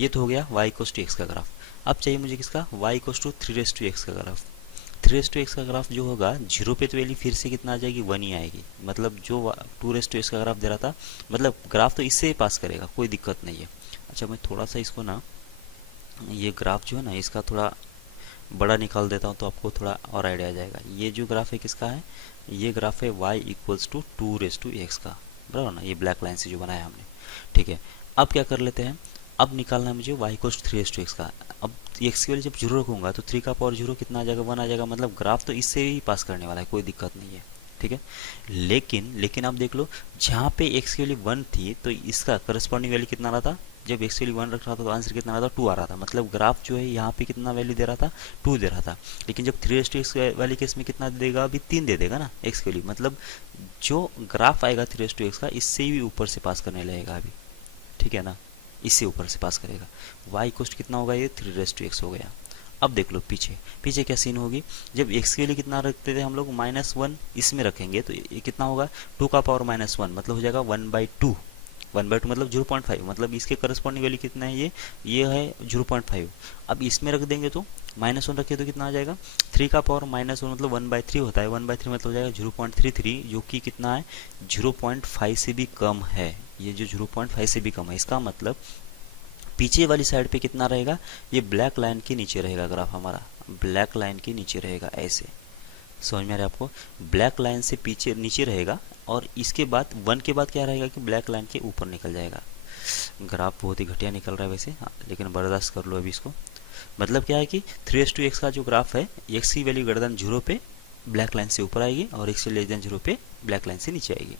ये तो हो गया y इक्वल्स टू एक्स का ग्राफ। अब चाहिए मुझे किसका, y equals to 3 raise to X का ग्राफ। 3 रेस टू एक्स का ग्राफ जो होगा 0 पे तो वैल्यू फिर से कितना आ जाएगी, 1 ही आएगी। मतलब जो 2 रेस टू एक्स का ग्राफ दे रहा था, मतलब ग्राफ तो इससे ही पास करेगा, कोई दिक्कत नहीं है। अच्छा, मैं थोड़ा सा इसको ना, ये ग्राफ जो है ना इसका थोड़ा बड़ा निकाल देता हूँ तो आपको थोड़ा और आइडिया आ जाएगा। ये जो ग्राफ है किसका है, ये ग्राफ है y equals to 2 raise to X का, बराबर ना, ये ब्लैक लाइन से जो बनाया हमने, ठीक है। अब क्या कर लेते हैं, अब निकालना है मुझे y equals to 3 raise to X का। अब एक्स की वैल्यू जब 0 रखूँगा तो 3 का पावर 0 कितना आ जाएगा, 1 आ जाएगा। मतलब ग्राफ तो इससे ही पास करने वाला है, कोई दिक्कत नहीं है, ठीक है। लेकिन आप देख लो, जहाँ पे एक्स की वैल्यू 1 थी तो इसका करस्पॉन्डिंग वैल्यू कितना आ रहा था, जब एक्स की वैल्यू 1 रख रहा था तो आंसर कितना आ रहा था, 2 आ रहा था। मतलब ग्राफ जो है यहाँ पे कितना वैल्यू दे रहा था, 2 दे रहा था। लेकिन जब 3 एक्स वाले केस में कितना दे देगा, अभी 3 दे देगा ना एक्स की वैल्यू। मतलब जो ग्राफ आएगा 3 एक्स का, इससे भी ऊपर से पास करने लगेगा अभी, ठीक है ना, इससे ऊपर से पास करेगा। y कोस्ट कितना होगा, ये 3 हो गया। अब देख लो पीछे क्या सीन होगी, जब x के लिए कितना रखते थे हम लोग, -1 इसमें रखेंगे तो ये कितना होगा, 2 का पावर -1, मतलब हो जाएगा 1/2। 1/2 मतलब 0.5, मतलब इसके करस्पॉन्डिंग वैल्यू कितना है, ये है 0.5। अब इसमें रख देंगे तो -1 रखे तो कितना आ जाएगा, 3 का पावर -1 मतलब 1/3 होता है, 1/3 मतलब हो जाएगा 0.33, जो कि कितना है, 0.5 से भी कम है। ये जो 0.5 से भी कम है, इसका मतलब पीछे वाली साइड पे कितना रहेगा, ये ब्लैक लाइन के नीचे रहेगा ग्राफ हमारा, ब्लैक लाइन के नीचे रहेगा, ऐसे समझ में आ रहा है आपको, ब्लैक लाइन से पीछे नीचे रहेगा। और इसके बाद 1 के बाद क्या रहेगा कि ब्लैक लाइन के ऊपर निकल जाएगा। ग्राफ बहुत ही घटिया निकल रहा है वैसे, हाँ, लेकिन बर्दाश्त कर लो अभी इसको। मतलब क्या है कि 3:x का जो ग्राफ है, एक्स की वैल्यू ग्रेटर देन 0 पे ब्लैक लाइन से ऊपर आएगी और एक्स लेस देन 0 पे ब्लैक लाइन से नीचे आएगी।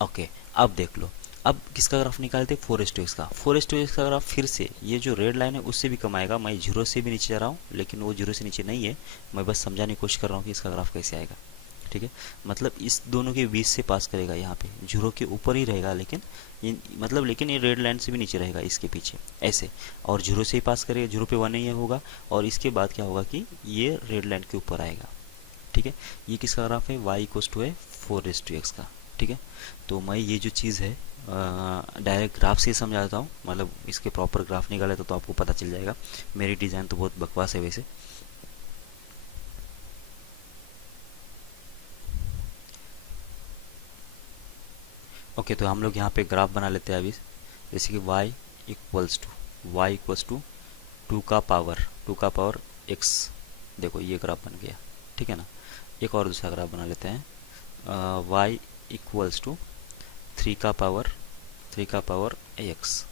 ओके, अब देख लो, अब किसका ग्राफ निकालते हैं, 4:x का। 4:x का ग्राफ फिर से ये जो रेड लाइन है उससे भी कम आएगा। मैं 0 से भी नीचे जा रहा हूँ, लेकिन वो 0 से नीचे नहीं है, मैं बस समझाने की कोशिश कर रहा हूँ कि इसका ग्राफ कैसे आएगा, ठीक है। मतलब इस दोनों के बीच से पास करेगा, यहाँ पे 0 के ऊपर ही रहेगा, लेकिन ये रेड लाइन से भी नीचे रहेगा इसके पीछे, ऐसे। और 0 से ही पास करेगा, 0 पे 1 ही होगा, और इसके बाद क्या होगा कि ये रेड लाइन के ऊपर आएगा, ठीक है। ये किसका ग्राफ है, y इक्वल्स टू है 4:x का, ठीक है। तो मैं ये जो चीज़ है डायरेक्ट ग्राफ से ही समझाता हूँ, मतलब इसके प्रॉपर ग्राफ निकाले तो आपको पता चल जाएगा। मेरी डिज़ाइन तो बहुत बकवास है वैसे। ओके, तो हम लोग यहाँ पे ग्राफ बना लेते हैं अभी, जैसे कि y इक्वल्स टू 2 का पावर x। देखो ये ग्राफ बन गया, ठीक है ना। एक और दूसरा ग्राफ बना लेते हैं, y इक्वल्स टू 3 का पावर x।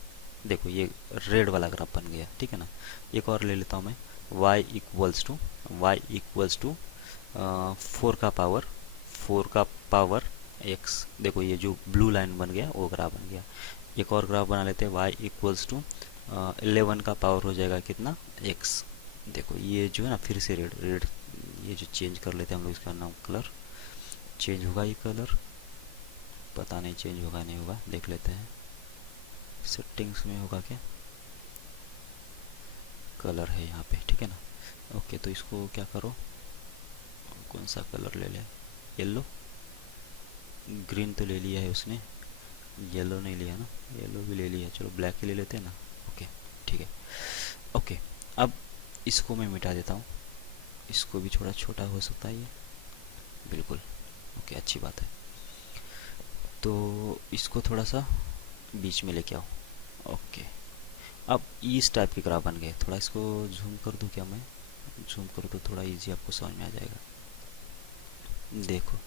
देखो ये रेड वाला ग्राफ बन गया, ठीक है ना। एक और ले लेता हूँ मैं, y इक्वल्स टू 4 का पावर x। देखो ये जो ब्लू लाइन बन गया वो ग्राफ बन गया। एक और ग्राफ बना लेते हैं। y इक्वल्स टू 11 का पावर हो जाएगा कितना, x। देखो ये जो है ना, फिर से रेड रेड ये जो चेंज कर लेते हैं हम लोग, इसका नाम कलर चेंज होगा। ये कलर पता नहीं चेंज होगा नहीं होगा, देख लेते हैं सेटिंग्स में होगा क्या। कलर है यहाँ पे, ठीक है ना। ओके, तो इसको क्या करो, कौन सा कलर ले लें, येलो, ग्रीन तो ले लिया है उसने, येलो नहीं लिया ना, येलो भी ले लिया, चलो ब्लैक ही ले लेते हैं ना। ओके ठीक है। ओके, अब इसको मैं मिटा देता हूँ, इसको भी थोड़ा छोटा हो सकता है ये, बिल्कुल ओके, अच्छी बात है। तो इसको थोड़ा सा बीच में लेके आओ। ओके, अब इस टाइप के ग्राफ बन गए। थोड़ा इसको जूम कर दूँ क्या, मैं जूम कर दूँ, थोड़ा इजी आपको समझ में आ जाएगा। देखो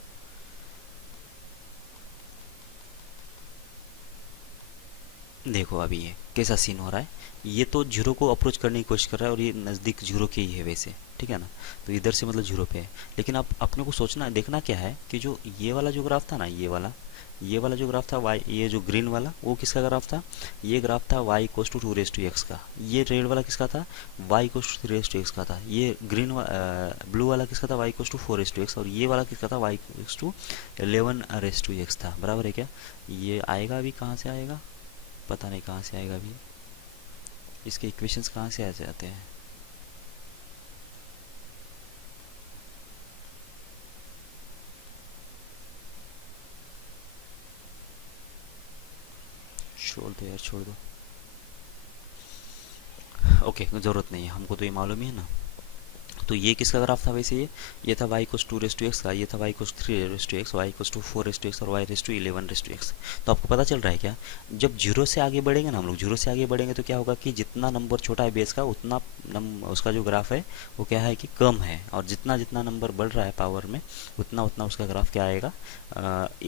देखो अभी ये कैसा सीन हो रहा है। ये तो जीरो को अप्रोच करने की कोशिश कर रहा है और ये नज़दीक जीरो के ही है वैसे, ठीक है ना। तो इधर से मतलब जीरो पे है, लेकिन अब अपने को सोचना देखना क्या है कि जो ये वाला जो ग्राफ था ना, ये वाला जो ग्राफ था वाई, ये जो ग्रीन वाला वो किसका ग्राफ था, ये ग्राफ था y इक्वल्स टू 2 का। ये रेड वाला किसका था, y इक्वल्स टू 3 का था। ये ग्रीन ब्लू वाला किसका था, y इक्वल्स टू 4 और ये वाला किसका था, y इक्वल्स टू 11 था। बराबर है क्या। ये आएगा अभी कहाँ से आएगा, पता नहीं कहाँ से आएगा अभी, इसके इक्वेशंस कहाँ से आ जाते हैं। छोड़ दो यार, छोड़ दो। ओके, ज़रूरत नहीं है, हमको तो ये मालूम ही है ना। तो ये किसका ग्राफ था वैसे, ये था y इक्वल्स 2 का, ये था y equals 3 y equals to 4 और y रेस टू 11 तो आपको पता चल रहा है क्या, जब जीरो से आगे बढ़ेंगे ना हम लोग, जीरो से आगे बढ़ेंगे तो क्या होगा कि जितना नंबर छोटा है बेस का, उतना उसका जो ग्राफ है वो क्या है कि कम है, और जितना जितना नंबर बढ़ रहा है पावर में, उतना उतना उसका ग्राफ क्या आएगा,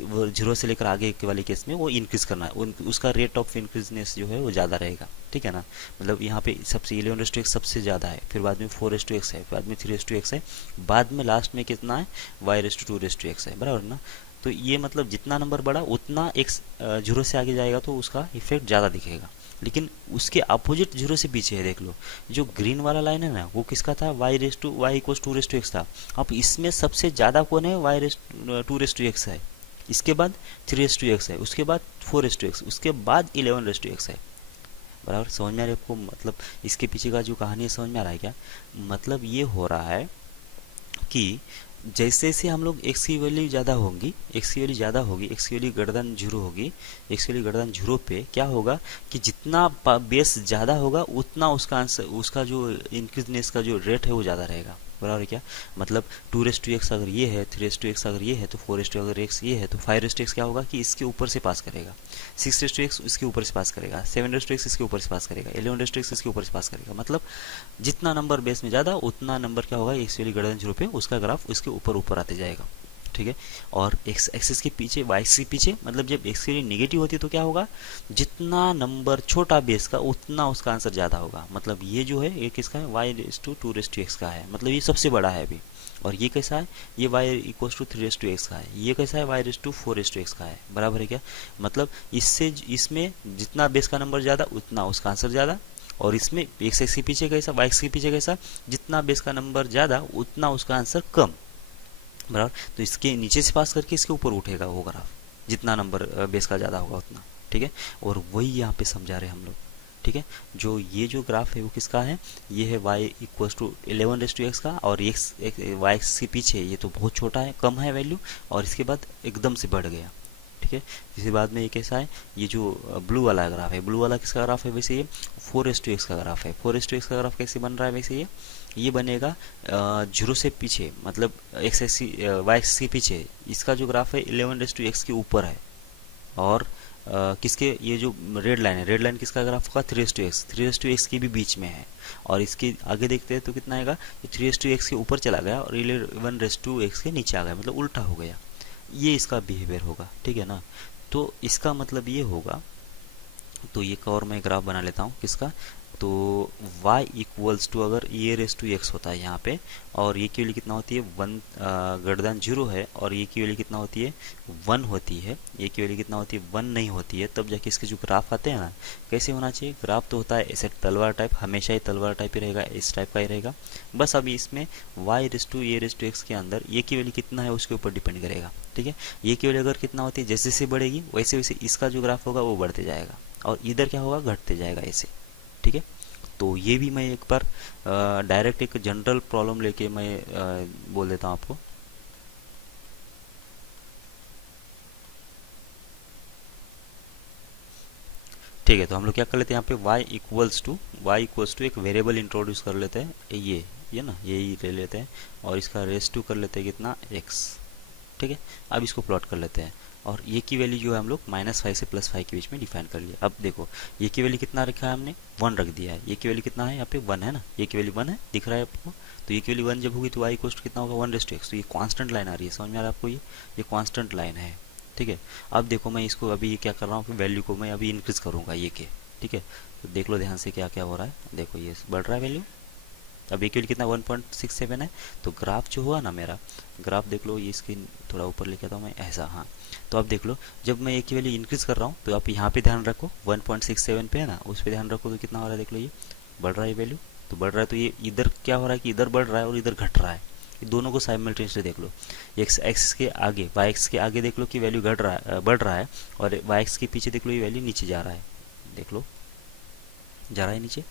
वो जीरो से लेकर आगे के वाले केस में वो इंक्रीज करना है, उसका रेट ऑफ इंक्रीजनेस जो है वो ज़्यादा रहेगा, ठीक है ना। मतलब यहाँ पे सबसे 11 सबसे ज़्यादा है, फिर बाद में 4 है, बाद में 3 है, बाद में लास्ट में कितना है, y2 है, बराबर ना। तो ये मतलब जितना नंबर बढ़ा उतना x जीरो से आगे जाएगा तो उसका इफेक्ट ज़्यादा दिखेगा। लेकिन उसके अपोजिट जीरो से पीछे है, देख लो जो ग्रीन वाला लाइन है ना, वो किसका था, y इक्वल्स 2 था। अब इसमें सबसे ज़्यादा कौन है, y2 है, इसके बाद 3 है, उसके बाद 4 उसके बाद 11 है। बराबर समझ में आ रही है आपको, मतलब इसके पीछे का जो कहानी है समझ में आ रहा है क्या। मतलब ये हो रहा है कि जैसे जैसे हम लोग एक्स की वैल्यू ज़्यादा होगी, एक्स की वैल्यू ज़्यादा होगी, एक्स की वैल्यू गर्दन जीरो होगी, एक्स की वैल्यू गर्दन जीरो पे क्या होगा कि जितना बेस ज़्यादा होगा उतना उसका आंसर, उसका जो इंक्रीजनेस का जो रेट है वो ज़्यादा रहेगा। बराबर है क्या, मतलब 2 अगर ये है, 3 अगर ये है, तो 4 अगर एक्स ये है, तो 5 क्या होगा कि इसके ऊपर से पास करेगा, 6 इसके ऊपर से पास करेगा, 7 इसके ऊपर से पास करेगा, 11 इसके ऊपर से पास करेगा। मतलब जितना नंबर बेस में ज़्यादा उतना नंबर क्या होगा, एक्स वैल्यू ग्रेटर देन 0 पे उसका ग्राफ उसके ऊपर ऊपर आते जाएगा, ठीक है। और एक्स एक्सिस के पीछे, वाई एक्सिस के पीछे, मतलब जब एक्स की वैल्यू नेगेटिव होती है तो क्या होगा, जितना नंबर छोटा बेस का उतना उसका आंसर ज़्यादा होगा। मतलब ये जो है ये किसका है, y2 का है, मतलब ये सबसे बड़ा है अभी। और ये कैसा है, ये y इक्वल्स टू 3 का है, ये कैसा है, y4 का है। बराबर है क्या, मतलब इससे इसमें जितना बेस का नंबर ज़्यादा उतना उसका आंसर ज़्यादा, और इसमें एक्स एक्स के पीछे कैसा, वाई एक्स के पीछे कैसा, जितना बेस का नंबर ज़्यादा उतना उसका आंसर कम। बराबर, तो इसके नीचे से पास करके इसके ऊपर उठेगा वो ग्राफ, जितना नंबर बेस का ज़्यादा होगा उतना, ठीक है। और वही यहाँ पे समझा रहे हैं हम लोग, ठीक है। जो ये जो ग्राफ है वो किसका है, ये है y इक्वल्स टू 11 का, और x वाई एक्स के पीछे ये तो बहुत छोटा है, कम है वैल्यू, और इसके बाद एकदम से बढ़ गया, ठीक है। इसके बाद में ये कैसा है, ये जो ब्लू वाला ग्राफ है, ब्लू वाला किसका ग्राफ है वैसे, ये 4 का ग्राफ है। 4 का ग्राफ कैसे बन रहा है वैसे, ये बनेगा जीरो से पीछे, मतलब एक्स एक्स वाई एक्स के पीछे इसका जो ग्राफ है 11 के ऊपर है, और किसके, ये जो रेड लाइन है, रेड लाइन किसका ग्राफ होगा, 3 के भी बीच में है। और इसके आगे देखते हैं तो कितना आएगा, 3 के ऊपर चला गया और 11 के नीचे आ गया, मतलब उल्टा हो गया। ये इसका बिहेवियर होगा, ठीक है ना। तो इसका मतलब ये होगा, तो ये एक और मैं ग्राफ बना लेता हूँ किसका, तो y इक्वल्स टू अगर ए रेस टू एक्स होता है यहाँ पे, और ये की वैल्यू कितना होती है 1 ग्रेटर देन 0 है, और ये की वैल्यू कितना होती है 1 होती है, ये की वैल्यू कितना होती है 1 नहीं होती है, तब जाके इसके जो ग्राफ आते हैं ना, कैसे होना चाहिए ग्राफ, तो होता है ऐसे तलवार टाइप, हमेशा ही तलवार टाइप ही रहेगा, इस टाइप का ही रहेगा। बस अभी इसमें y raise to A raise to X के अंदर ये की वैल्यू कितना है उसके ऊपर डिपेंड करेगा, ठीक है। ये की वैल्यू अगर कितना होती है, जैसे जैसे बढ़ेगी वैसे वैसे इसका जो ग्राफ होगा वो बढ़ते जाएगा, और इधर क्या होगा घटते जाएगा ऐसे, ठीक है। तो ये भी मैं एक बार डायरेक्ट एक जनरल प्रॉब्लम लेके मैं बोल देता हूँ आपको। ठीक है, तो हम लोग क्या कर लेते हैं यहाँ पे y इक्वल्स टू एक वेरिएबल इंट्रोड्यूस कर लेते हैं, ये ना यही ले लेते हैं, और इसका रेस टू कर लेते हैं कितना x, ठीक है। अब इसको प्लॉट कर लेते हैं, और ये की वैल्यू जो है हम लोग -5 से +5 के बीच में डिफाइन कर लिया। अब देखो ये की वैल्यू कितना रखा है हमने 1 रख दिया है, ये की वैल्यू कितना है यहाँ पे 1 है ना, ये की वैल्यू 1 है दिख रहा है आपको, तो ये की वैल्यू 1 जब होगी तो y इक्वल्स टू कितना होगा 1/x, तो ये कांस्टेंट लाइन आ रही है, समझ में आ रहा है आपको, ये कांस्टेंट लाइन है, ठीक है। अब देखो मैं इसको अभी क्या कर रहा हूँ कि वैल्यू को मैं अभी इंक्रीज करूँगा ये के, ठीक है। तो देख लो ध्यान से क्या क्या हो रहा है, देखो ये बढ़ रहा है वैल्यू, अब ये कितना 1.67 है, तो ग्राफ जो हुआ ना मेरा, ग्राफ देख लो, ये इसकी थोड़ा ऊपर लेके आता हूँ मैं ऐसा, हाँ। तो अब देख लो जब मैं एक की वैल्यू इंक्रीज कर रहा हूँ तो आप यहाँ पे ध्यान रखो 1.67 पे है ना, उस पर ध्यान रखो तो कितना हो रहा है, देख लो ये बढ़ रहा है वैल्यू, तो बढ़ रहा है, तो ये इधर क्या हो रहा है कि इधर बढ़ रहा है और इधर घट रहा है, ये दोनों को साइमल्टेनियसली देख लो, एक्स एक्स के आगे वाई एक्स के आगे देख लो कि वैल्यू घट रहा है बढ़ रहा है, और वाई एक्स के पीछे देख लो ये वैल्यू नीचे जा रहा है, देख लो जा रहा है नीचे,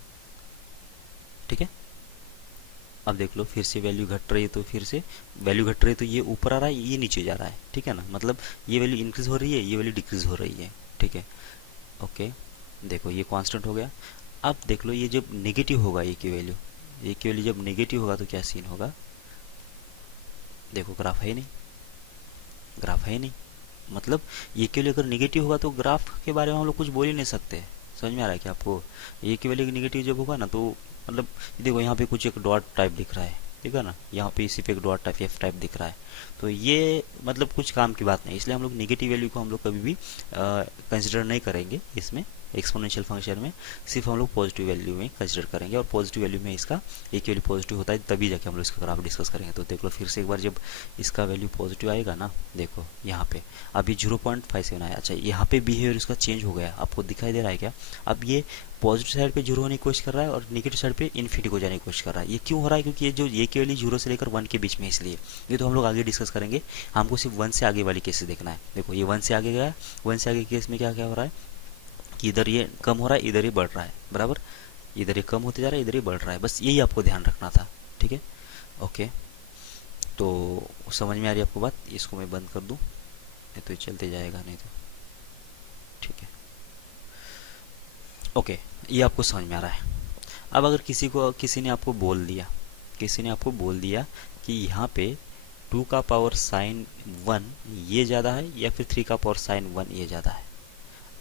ठीक है। अब देख लो फिर से वैल्यू घट रही है, तो फिर से वैल्यू घट रही है तो ये ऊपर आ रहा है, ये नीचे जा रहा है, ठीक है ना, मतलब ये वैल्यू इंक्रीज हो रही है, ये वैल्यू डिक्रीज हो रही है, ठीक है। ओके, देखो ये कांस्टेंट हो गया। अब देख लो ये जब नेगेटिव होगा ये की वैल्यू जब नेगेटिव होगा तो क्या सीन होगा, देखो ग्राफ है ही नहीं, ग्राफ है ही नहीं, मतलब ये की वैल्यू अगर नेगेटिव होगा तो ग्राफ के बारे में हम लोग कुछ बोल ही नहीं सकते, समझ में आ रहा है कि आपको, ये की वैल्यू नेगेटिव जब होगा ना तो मतलब देखो यहाँ पे कुछ एक डॉट टाइप दिख रहा है, ठीक है ना, यहाँ पे इसी पे एक डॉट टाइप एफ टाइप दिख रहा है, तो ये मतलब कुछ काम की बात नहीं, इसलिए हम लोग नेगेटिव वैल्यू को हम लोग कभी भी कंसिडर नहीं करेंगे इसमें एक्सपोनेंशियल फंक्शन में, सिर्फ हम लोग पॉजिटिव वैल्यू में कंसिडर करेंगे, और पॉजिटिव वैल्यू में इसका एक वैल्यू पॉजिटिव होता है तभी जाके हम लोग इसका ग्राफ डिस्कस करेंगे। तो देख लो फिर से एक बार जब इसका वैल्यू पॉजिटिव आएगा ना, देखो यहाँ पे अभी 0.57 आया, अच्छा यहाँ पे बिहेवियर इसका चेंज हो गया, आपको दिखाई दे रहा है क्या, अब ये पॉजिटिव साइड पे 0 होने की कोशिश कर रहा है और नेगेटिव साइड पे इन्फिनिटी को जाने की कोशिश कर रहा है, ये क्यों हो रहा है, क्योंकि ये जो ये की वैल्यू 0 से लेकर 1 के बीच में, इसलिए ये तो हम लोग आगे डिस्कस करेंगे, हमको सिर्फ 1 से आगे वाली केसेस देखना है। देखो ये 1 से आगे गया, 1 से आगे केस में क्या क्या हो रहा है कि इधर ये कम हो रहा है, इधर ही बढ़ रहा है, बराबर, इधर ये कम होते जा रहा है, इधर ही बढ़ रहा है, बस यही आपको ध्यान रखना था, ठीक है। ओके, तो समझ में आ रही है आपको बात, इसको मैं बंद कर दूं, नहीं तो ये चलते जाएगा नहीं तो, ठीक है। ओके, ये आपको समझ में आ रहा है। अब अगर किसी ने आपको बोल दिया, कि यहाँ पे 2 का पावर साइन 1 ये ज़्यादा है या फिर 3 का पावर साइन 1 ये ज़्यादा है,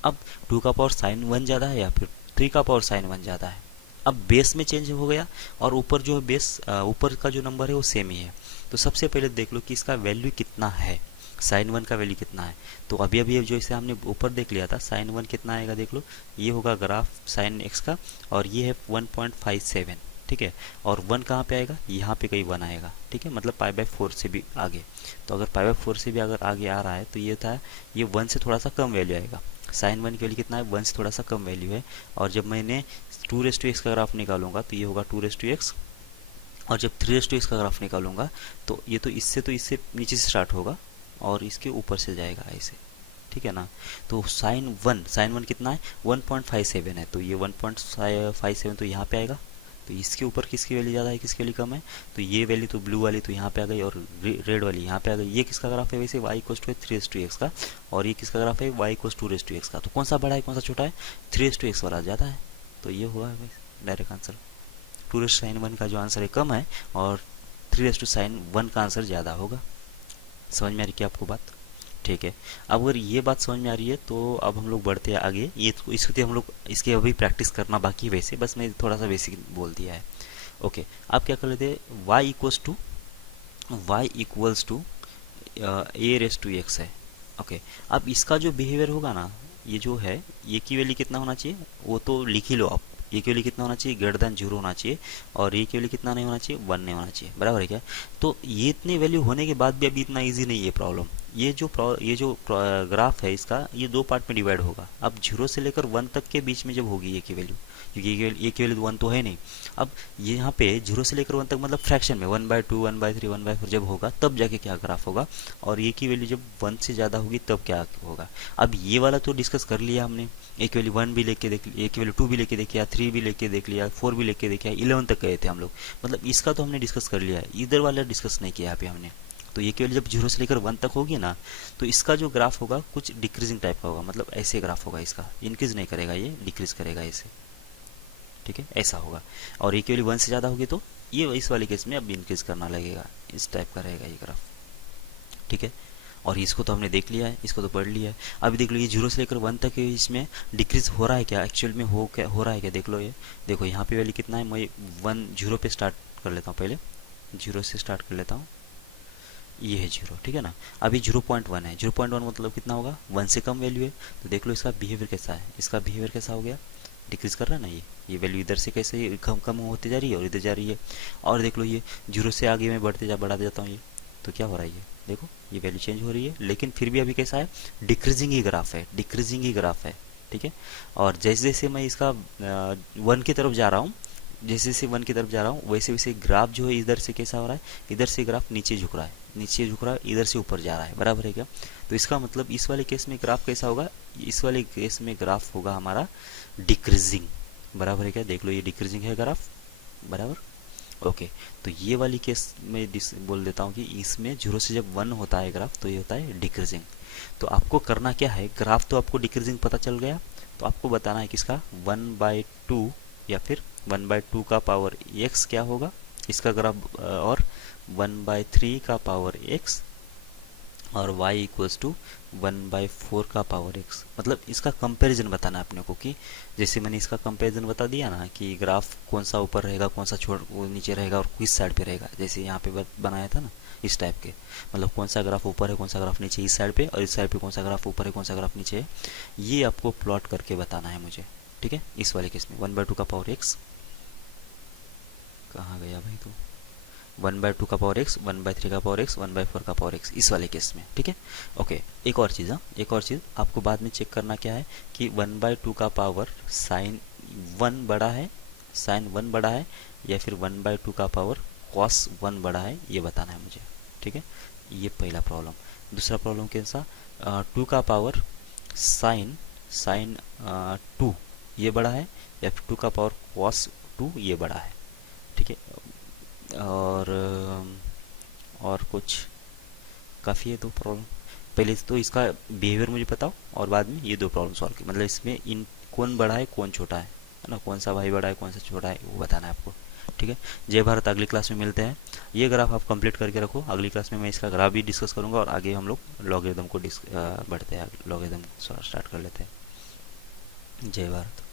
अब 2 का पावर साइन 1 ज़्यादा है या फिर 3 का पावर साइन 1 ज़्यादा है, अब बेस में चेंज हो गया, और ऊपर जो है बेस ऊपर का जो नंबर है वो सेम ही है, तो सबसे पहले देख लो कि इसका वैल्यू कितना है, साइन 1 का वैल्यू कितना है, तो अभी अभी जो इसे हमने ऊपर देख लिया था साइन 1 कितना आएगा, देख लो ये होगा ग्राफ साइन एक्स का, और ये है 1.57, ठीक है, और 1 कहाँ पे आएगा, यहाँ पे कहीं 1 आएगा, ठीक है, मतलब π/4 से भी आगे, तो अगर π/4 से भी अगर आगे आ रहा है तो ये था, ये 1 से थोड़ा सा कम वैल्यू आएगा, साइन 1 की वैल्यू कितना है 1 से थोड़ा सा कम वैल्यू है, और जब मैंने 2x का ग्राफ निकालूंगा तो ये होगा 2x, और जब 3x का ग्राफ निकालूंगा तो ये तो इससे नीचे से स्टार्ट होगा और इसके ऊपर से जाएगा ऐसे, ठीक है ना। तो साइन वन कितना है 1.57 है, तो ये 1.57 तो यहाँ पे आएगा, तो इसके ऊपर किसकी वैल्यू ज़्यादा है किसकी वैल्यू कम है, तो ये वैल्यू तो ब्लू वाली तो यहाँ पे आ गई, और रेड वाली यहाँ पे आ गई। ये किसका ग्राफ है वैसे y इक्वल्स टू 3x का, और ये किसका ग्राफ है y इक्वल्स 2x का, तो कौन सा बड़ा है कौन सा छोटा है, 3x वाला ज़्यादा है, तो ये हुआ है डायरेक्ट आंसर, 2 साइन 1 का जो आंसर है कम है, और 3 साइन 1 का आंसर ज़्यादा होगा। समझ में आ रही क्या आपको बात, ठीक है। अब अगर ये बात समझ में आ रही है तो अब हम लोग बढ़ते हैं आगे, ये तो इसके हम लोग इसके अभी प्रैक्टिस करना बाकी है, वैसे बस मैं थोड़ा सा बेसिक बोल दिया है। ओके, अब क्या कर लेते हैं, y equals to A raise to X है। ओके, अब इसका जो बिहेवियर होगा ना, ये जो है ये की वैल्यू कितना होना चाहिए वो तो लिख ही लो आप, ये की वैल्यू कितना होना चाहिए, ग्रेटर देन 0 होना चाहिए, और ये की वैल्यू कितना नहीं होना चाहिए, 1 नहीं होना चाहिए, बराबर है क्या। तो ये इतनी वैल्यू होने के बाद भी अभी इतना ईजी नहीं है प्रॉब्लम। ये जो ग्राफ है इसका, ये दो पार्ट में डिवाइड होगा। अब 0 से लेकर 1 तक के बीच में जब होगी ये की वैल्यू, क्योंकि ये की वैल्यू 1 तो है नहीं। अब ये यहाँ पे 0 से लेकर 1 तक मतलब फ्रैक्शन में 1/2, 1/3, 1/4 जब होगा तब जाके क्या ग्राफ होगा, और ये की वैल्यू जब 1 से ज़्यादा होगी तब क्या होगा। अब ये वाला तो डिस्कस कर लिया हमने, ए की वैल्यू 1 भी लेके देख लिया, ए की वैल्यू 2 भी लेके देखिए, 3 भी लेके देख लिया, 4 भी लेके देखा, 11 तक गए थे हम लोग। मतलब इसका तो हमने डिस्कस कर लिया है, इधर वाला डिस्कस नहीं किया यहाँ पे हमने। तो ये की वैल्यू जब 0 से लेकर 1 तक होगी ना, तो इसका जो ग्राफ होगा कुछ डिक्रीजिंग टाइप का होगा, मतलब ऐसे ग्राफ होगा इसका, इंक्रीज नहीं करेगा, ये डिक्रीज करेगा ऐसे, ठीक है, ऐसा होगा। और ये की वैल्यू 1 से ज़्यादा होगी तो ये इस वाले केस में अब इंक्रीज करना लगेगा, इस टाइप का रहेगा ये ग्राफ, ठीक है। और इसको तो हमने देख लिया है, इसको तो पढ़ लिया है। अभी देख लो ये 0 से लेकर 1 तक है, इसमें डिक्रीज हो रहा है क्या, एक्चुअल में हो रहा है क्या, देख लो ये। देखो यहाँ पे वैल्यू कितना है, मैं 0 पे स्टार्ट कर लेता हूँ, पहले 0 से स्टार्ट कर लेता हूँ। ये है 0, ठीक है ना। अभी 0.1 है, 0.1 मतलब कितना होगा, 1 से कम वैल्यू है। तो देख लो इसका बिहेवियर कैसा है, इसका बिहेवियर कैसा हो गया, डिक्रीज कर रहा है ना ये वैल्यू इधर से कैसे कम कम होती जा रही है और इधर जा रही है। और देख लो ये 0 से आगे मैं बढ़ाते जाता हूँ, ये तो क्या हो रहा है, ये देखो ये वैल्यू चेंज हो रही है, लेकिन फिर भी अभी कैसा है, डिक्रीजिंग ही ग्राफ है, डिक्रीजिंग ही ग्राफ है, ठीक है। और जैसे जैसे मैं इसका 1 की तरफ जा रहा हूँ, जैसे जैसे 1 की तरफ जा रहा हूँ, वैसे वैसे ग्राफ जो है इधर से कैसा हो रहा है, इधर से ग्राफ नीचे झुक रहा है, नीचे झुक रहा है, इधर से ऊपर जा रहा है, बराबर है क्या। तो इसका मतलब इस वाले केस में ग्राफ कैसा होगा, इस वाले केस में ग्राफ होगा हमारा डिक्रीजिंग, बराबर है क्या। देख लो ये डिक्रीजिंग है ग्राफ, बराबर, ओके। तो ये वाली केस में बोल देता हूँ कि इसमें 0 से जब 1 होता है ग्राफ तो ये होता है डिक्रीजिंग। तो आपको करना क्या है, ग्राफ तो आपको डिक्रीजिंग पता चल गया, तो आपको बताना है कि इसका 1/2 या फिर 1/2 का पावर x क्या होगा इसका ग्राफ, और 1/3 का पावर x, और y इक्वल्स टू 1/4 का पावर x। मतलब इसका कंपैरिजन बताना है अपने को, कि जैसे मैंने इसका कंपैरिजन बता दिया ना कि ग्राफ कौन सा ऊपर रहेगा, कौन सा वो नीचे रहेगा और किस साइड पे रहेगा, जैसे यहाँ पे बनाया था ना इस टाइप के। मतलब कौन सा ग्राफ ऊपर है, कौन सा ग्राफ नीचे, इस साइड पे, और इस साइड पे कौन सा ग्राफ ऊपर है, कौन सा ग्राफ नीचे है, ये आपको प्लॉट करके बताना है मुझे, ठीक है। इस वाले केस में 1/2 का पावर x, कहाँ गया भाई, तो 1/2 का पावर x, 1/3 का पावर x, 1/4 का पावर x, इस वाले केस में, ठीक है, ओके। एक और चीज़, एक और चीज़ आपको बाद में चेक करना क्या है कि 1/2 का पावर साइन 1 बड़ा है, साइन 1 बड़ा है, या फिर 1/2 का पावर कॉस 1 बड़ा है, ये बताना है मुझे, ठीक है। ये पहला प्रॉब्लम। दूसरा प्रॉब्लम कैसा, 2 का पावर साइन 2 ये बड़ा है, या फिर 2 का पावर कॉस 2 ये बड़ा है, ठीक है। और कुछ काफ़ी है दो प्रॉब्लम। पहले तो इसका बिहेवियर मुझे बताओ, और बाद में ये दो प्रॉब्लम सॉल्व की, मतलब इसमें इन कौन बड़ा है कौन छोटा है ना, कौन सा भाई बड़ा है कौन सा छोटा है, वो बताना है आपको, ठीक है। जय भारत, अगली क्लास में मिलते हैं। ये ग्राफ आप कंप्लीट करके रखो, अगली क्लास में मैं इसका ग्राफ भी डिस्कस करूँगा, और आगे हम लोग लॉगरिथम को बढ़ते हैं, लॉगरिथम स्टार्ट कर लेते हैं। जय भारत।